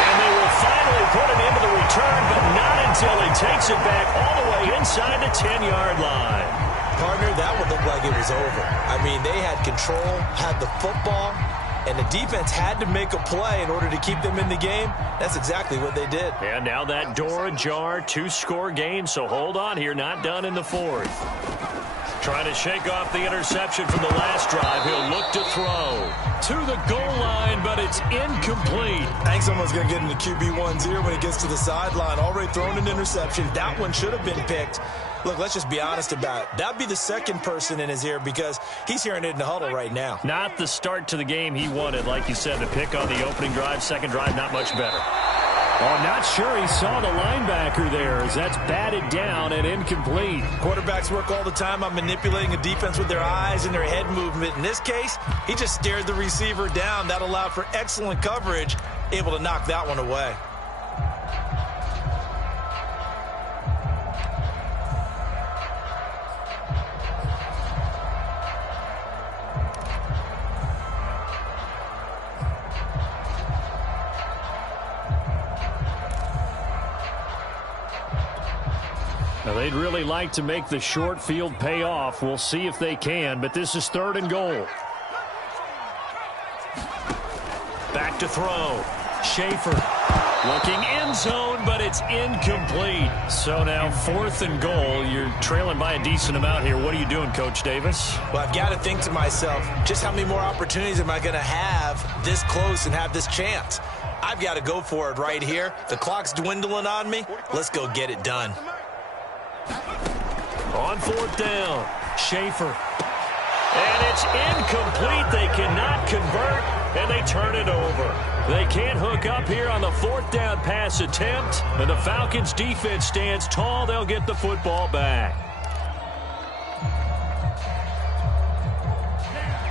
And they will finally put an end to the return, but not until he takes it back all the way inside the 10-yard line. Partner, that would look like it was over. I mean, they had control, had the football, and the defense had to make a play in order to keep them in the game. That's exactly what they did. And now that door ajar, 2-score game, so hold on here, not done in the 4th. Trying to shake off the interception from the last drive. He'll look to throw to the goal line, but it's incomplete. I think someone's going to get into QB1's ear when he gets to the sideline. Already thrown an interception. That one should have been picked. Look, let's just be honest about it. That'd be the 2nd person in his ear because he's hearing it in the huddle right now. Not the start to the game he wanted. Like you said, the pick on the opening drive, 2nd drive, not much better. Oh, I'm not sure he saw the linebacker there as that's batted down and incomplete. Quarterbacks work all the time on manipulating a defense with their eyes and their head movement. In this case, he just stared the receiver down. That allowed for excellent coverage, able to knock that one away. Now, they'd really like to make the short field pay off. We'll see if they can, but this is 3rd and goal. Back to throw. Schaefer looking end zone, but it's incomplete. So now 4th and goal. You're trailing by a decent amount here. What are you doing, Coach Davis? Well, I've got to think to myself, just how many more opportunities am I going to have this close and have this chance? I've got to go for it right here. The clock's dwindling on me. Let's go get it done. On 4th down, Schaefer. And it's incomplete. They cannot convert, and they turn it over. They can't hook up here on the 4th down pass attempt, and the Falcons' defense stands tall. They'll get the football back.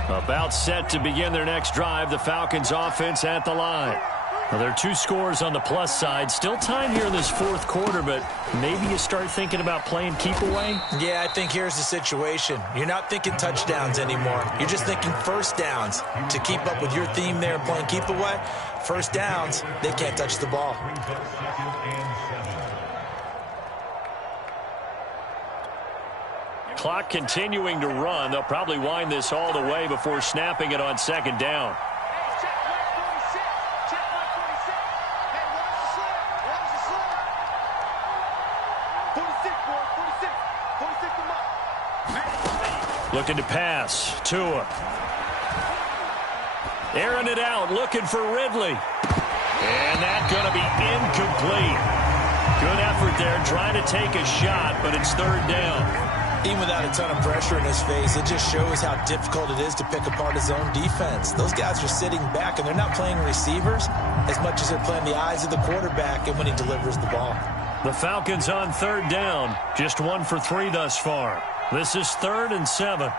About set to begin their next drive, the Falcons offense at the line. Well, there are 2 scores on the plus side. Still time here in this 4th quarter, but maybe you start thinking about playing keep away? Yeah, I think here's the situation. You're not thinking touchdowns anymore. You're just thinking 1st downs. To keep up with your theme there playing keep away, 1st downs, they can't touch the ball. Clock continuing to run. They'll probably wind this all the way before snapping it on 2nd down. Looking to pass. Tua. Airing it out, looking for Ridley. And that's going to be incomplete. Good effort there, trying to take a shot, but it's 3rd down. Even without a ton of pressure in his face, it just shows how difficult it is to pick apart his own defense. Those guys are sitting back, and they're not playing receivers as much as they're playing the eyes of the quarterback and when he delivers the ball. The Falcons on third down, just 1 for 3 thus far. This is 3rd and 7.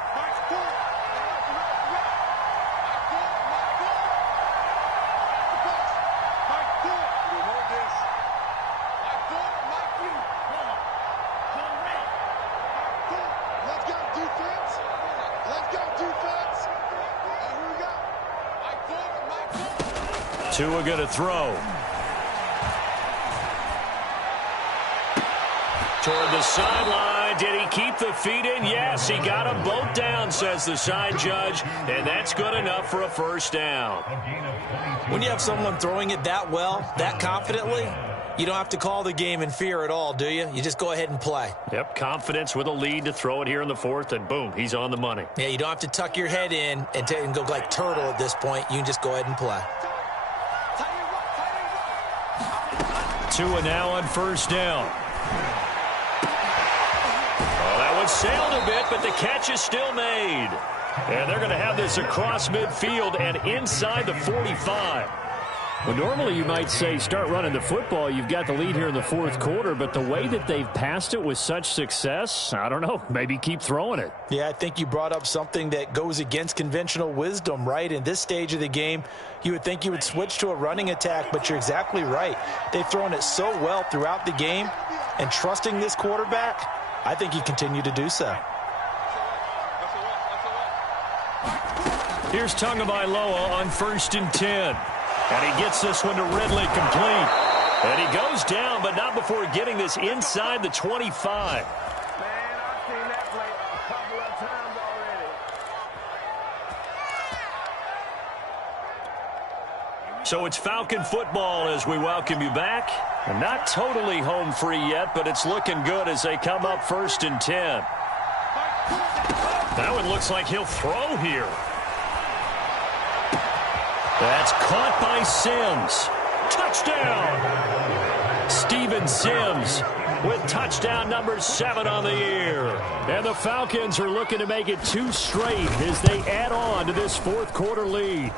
Tua going to throw. Toward the sideline. Did he keep the feet in? Yes, he got them both down, says the side judge, and that's good enough for a first down. When you have someone throwing it that well, that confidently, you don't have to call the game in fear at all, do you? You just go ahead and play. Yep, confidence with a lead to throw it here in the 4th, and boom, he's on the money. Yeah, you don't have to tuck your head in and go like turtle at this point. You can just go ahead and play. Tua now on first down. Oh, that one sailed a bit, but the catch is still made. And they're going to have this across midfield and inside the 45. Well, normally you might say start running the football. You've got the lead here in the 4th quarter, but the way that they've passed it with such success, I don't know, maybe keep throwing it. Yeah, I think you brought up something that goes against conventional wisdom, right? In this stage of the game, you would think you would switch to a running attack, but you're exactly right. They've thrown it so well throughout the game, and trusting this quarterback, I think you continue to do so. Here's Tagovailoa on 1st and 10. And he gets this one to Ridley complete. And he goes down, but not before getting this inside the 25. Man, I've seen that play a couple of times already. So it's Falcon football as we welcome you back. And not totally home free yet, but it's looking good as they come up 1st and 10. That one looks like he'll throw here. That's caught by Sims. Touchdown! Steven Sims with touchdown number 7 on the year. And the Falcons are looking to make it 2 straight as they add on to this 4th quarter lead.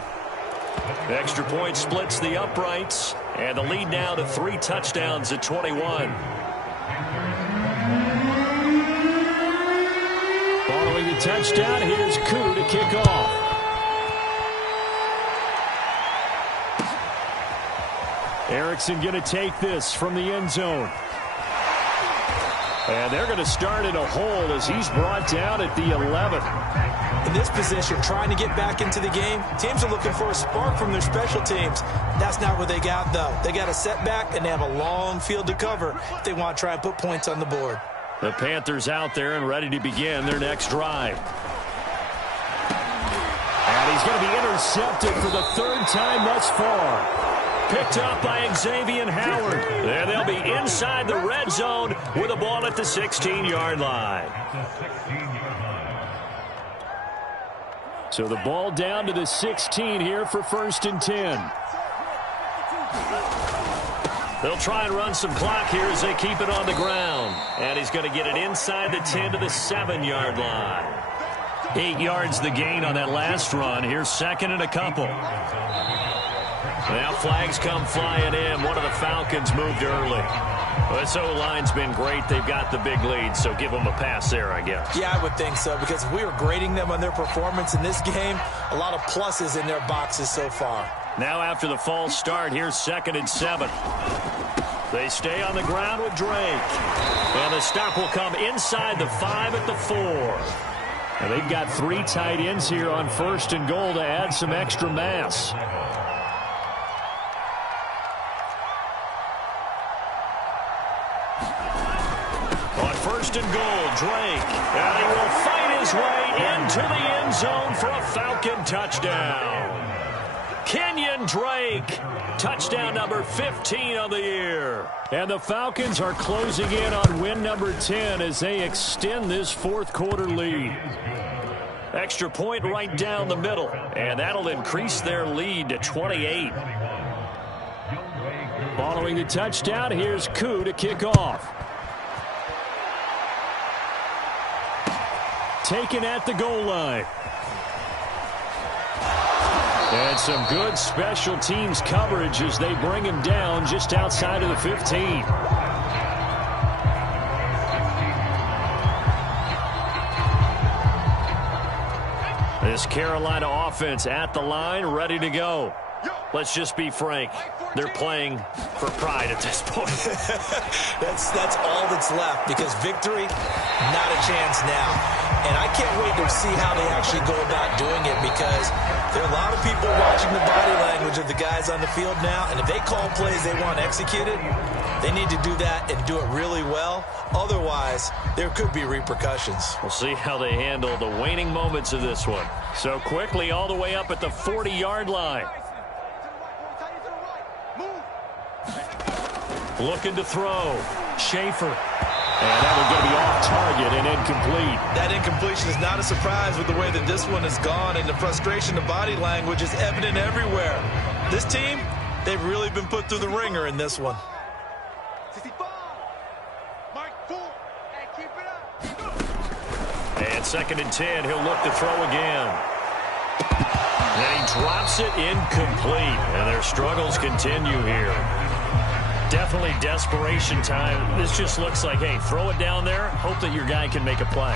Extra point splits the uprights, and the lead now to 3 touchdowns at 21. Following the touchdown, here's Koo to kick off. Erickson going to take this from the end zone. And they're going to start in a hole as he's brought down at the 11. In this position, trying to get back into the game, teams are looking for a spark from their special teams. That's not what they got, though. They got a setback, and they have a long field to cover if they want to try and put points on the board. The Panthers out there and ready to begin their next drive. And he's going to be intercepted for the 3rd time thus far. Picked up by Xavier Howard. And they'll be inside the red zone with a ball at the 16-yard line. So the ball down to the 16 here for 1st and 10. They'll try and run some clock here as they keep it on the ground. And he's going to get it inside the 10 to the 7-yard line. 8 yards the gain on that last run. Here's 2nd and a couple. Now flags come flying in. One of the Falcons moved early. Well, this O-line's been great. They've got the big lead, so give them a pass there, I guess. Yeah, I would think so, because if we were grading them on their performance in this game, a lot of pluses in their boxes so far. Now after the false start, here's 2nd and 7. They stay on the ground with Drake. And the stop will come inside the 5 at the 4. And they've got 3 tight ends here on 1st and goal to add some extra mass. On 1st and goal, Drake. And he will fight his way into the end zone for a Falcon touchdown. Kenyon Drake, touchdown number 15 on the year. And the Falcons are closing in on win number 10 as they extend this 4th quarter lead. Extra point right down the middle, and that'll increase their lead to 28. Following the touchdown, here's Koo to kick off. taken at the goal line. And some good special teams coverage as they bring him down just outside of the 15. This Carolina offense at the line, ready to go. Let's just be frank. They're playing for pride at this point. That's all that's left, because victory, not a chance now. And I can't wait to see how they actually go about doing it, because there are a lot of people watching the body language of the guys on the field now, and if they call plays they want executed, they need to do that and do it really well. Otherwise, there could be repercussions. We'll see how they handle the waning moments of this one. So quickly all the way up at the 40-yard line. Looking to throw. Schaefer. And that will get me off target and incomplete. That incompletion is not a surprise with the way that this one has gone, and the frustration of body language is evident everywhere. This team, they've really been put through the ringer in this one. And 2nd and 10, he'll look to throw again. And he drops it incomplete, and their struggles continue here. Definitely desperation time. This just looks like, hey, throw it down there, hope that your guy can make a play.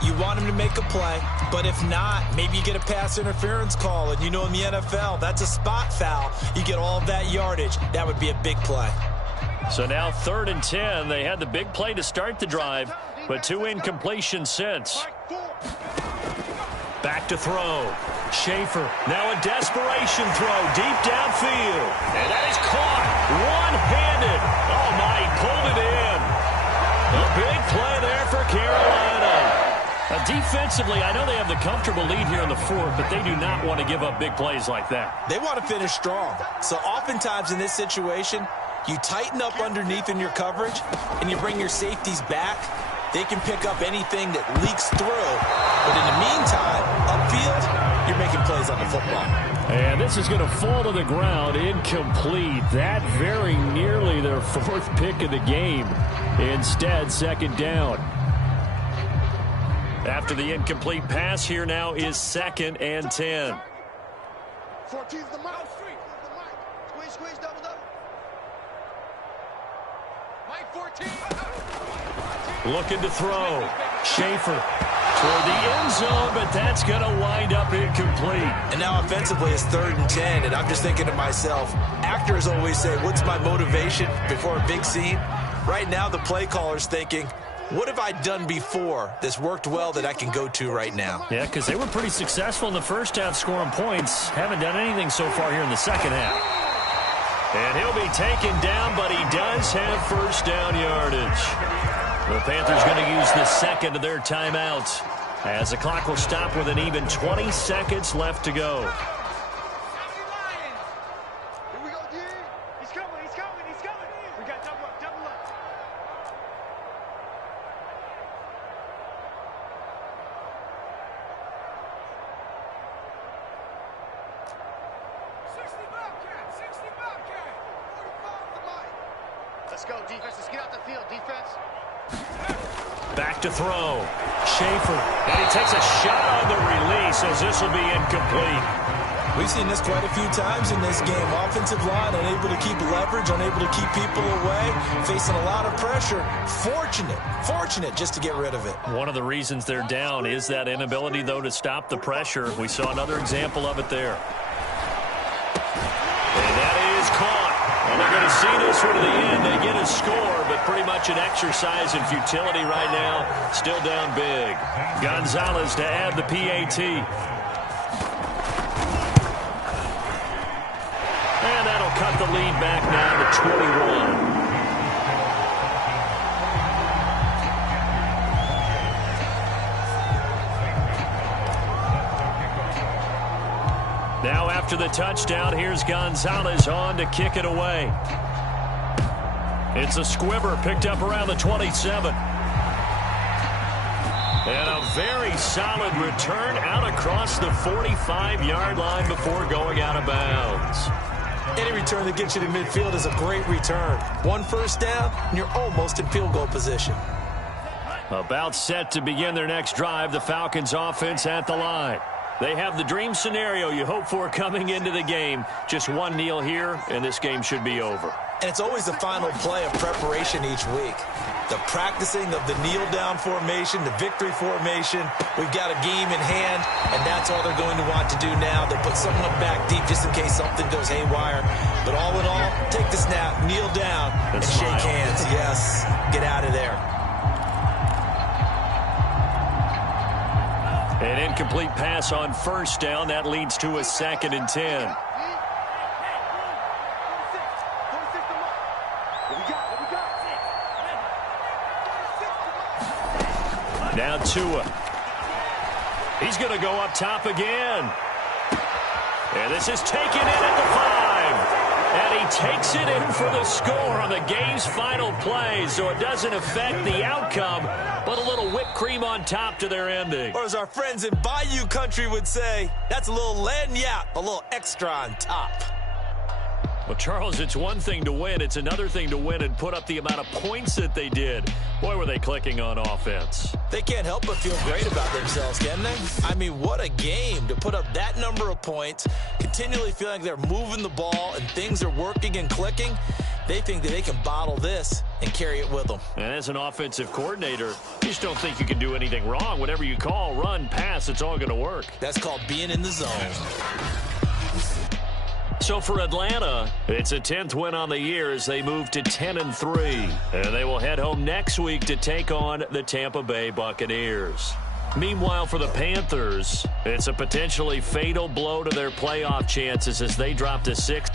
You want him to make a play, but if not, maybe you get a pass interference call, and you know in the NFL, that's a spot foul. You get all of that yardage. That would be a big play. So now 3rd and 10. They had the big play to start the drive, but 2 incompletions since. Back to throw. Schaefer, now a desperation throw deep downfield. And that is caught one-handed. Oh, my, he pulled it in. A big play there for Carolina. Defensively, I know they have the comfortable lead here in the 4th, but they do not want to give up big plays like that. They want to finish strong. So oftentimes in this situation, you tighten up underneath in your coverage, and you bring your safeties back. They can pick up anything that leaks through. But in the meantime, upfield, you're making plays on the football. And this is going to fall to the ground, incomplete. That very nearly their 4th pick of the game. Instead, 2nd down. After the incomplete pass, here now is 2nd and 10. 14's the mouth. Squeeze, double. Mike 14. Looking to throw. Schaefer toward the end zone, but that's going to wind up incomplete. And now offensively it's 3rd and 10, and I'm just thinking to myself, actors always say, what's my motivation before a big scene? Right now the play caller's thinking, what have I done before that's worked well that I can go to right now? Yeah, because they were pretty successful in the first half scoring points. Haven't done anything so far here in the second half. And he'll be taken down, but he does have 1st down yardage. The Panthers going to use the 2nd of their timeouts as the clock will stop with an even 20 seconds left to go. Here we go, D. He's coming. We got double up. Let's go, defense. Let's get out the field, defense. Back to throw. Schaefer. And he takes a shot on the release as this will be incomplete. We've seen this quite a few times in this game. Offensive line unable to keep leverage, unable to keep people away, facing a lot of pressure. Fortunate just to get rid of it. One of the reasons they're down is that inability, though, to stop the pressure. We saw another example of it there. And that is caught. And they're going to see this one to the end. They get a score, but pretty much an exercise in futility right now. Still down big. Gonzalez to add the PAT. And that'll cut the lead back now to 21. Now after the touchdown, here's Gonzalez on to kick it away. It's a squibber picked up around the 27. And a very solid return out across the 45-yard line before going out of bounds. Any return that gets you to midfield is a great return. 1 first down, and you're almost in field goal position. About set to begin their next drive, the Falcons offense at the line. They have the dream scenario you hope for coming into the game. Just one kneel here, and this game should be over. And it's always the final play of preparation each week. The practicing of the kneel-down formation, the victory formation. We've got a game in hand, and that's all they're going to want to do now. They'll put someone back deep just in case something goes haywire. But all in all, take the snap, kneel down, and shake hands. Yes, get out of there. An incomplete pass on first down. That leads to a 2nd and 10. Now Tua. He's going to go up top again. And this is taken in at the 5. And he takes it in for the score on the game's final play. So it doesn't affect the outcome, but a little whipped cream on top to their ending. Or as our friends in Bayou Country would say, that's a little lagniappe, a little extra on top. Well, Charles, it's one thing to win. It's another thing to win and put up the amount of points that they did. Boy, were they clicking on offense. They can't help but feel great about themselves, can they? I mean, what a game to put up that number of points, continually feeling like they're moving the ball and things are working and clicking. They think that they can bottle this and carry it with them. And as an offensive coordinator, you just don't think you can do anything wrong. Whatever you call, run, pass, it's all going to work. That's called being in the zone. So for Atlanta, it's a 10th win on the year as they move to 10-3. And they will head home next week to take on the Tampa Bay Buccaneers. Meanwhile, for the Panthers, it's a potentially fatal blow to their playoff chances as they drop to 6.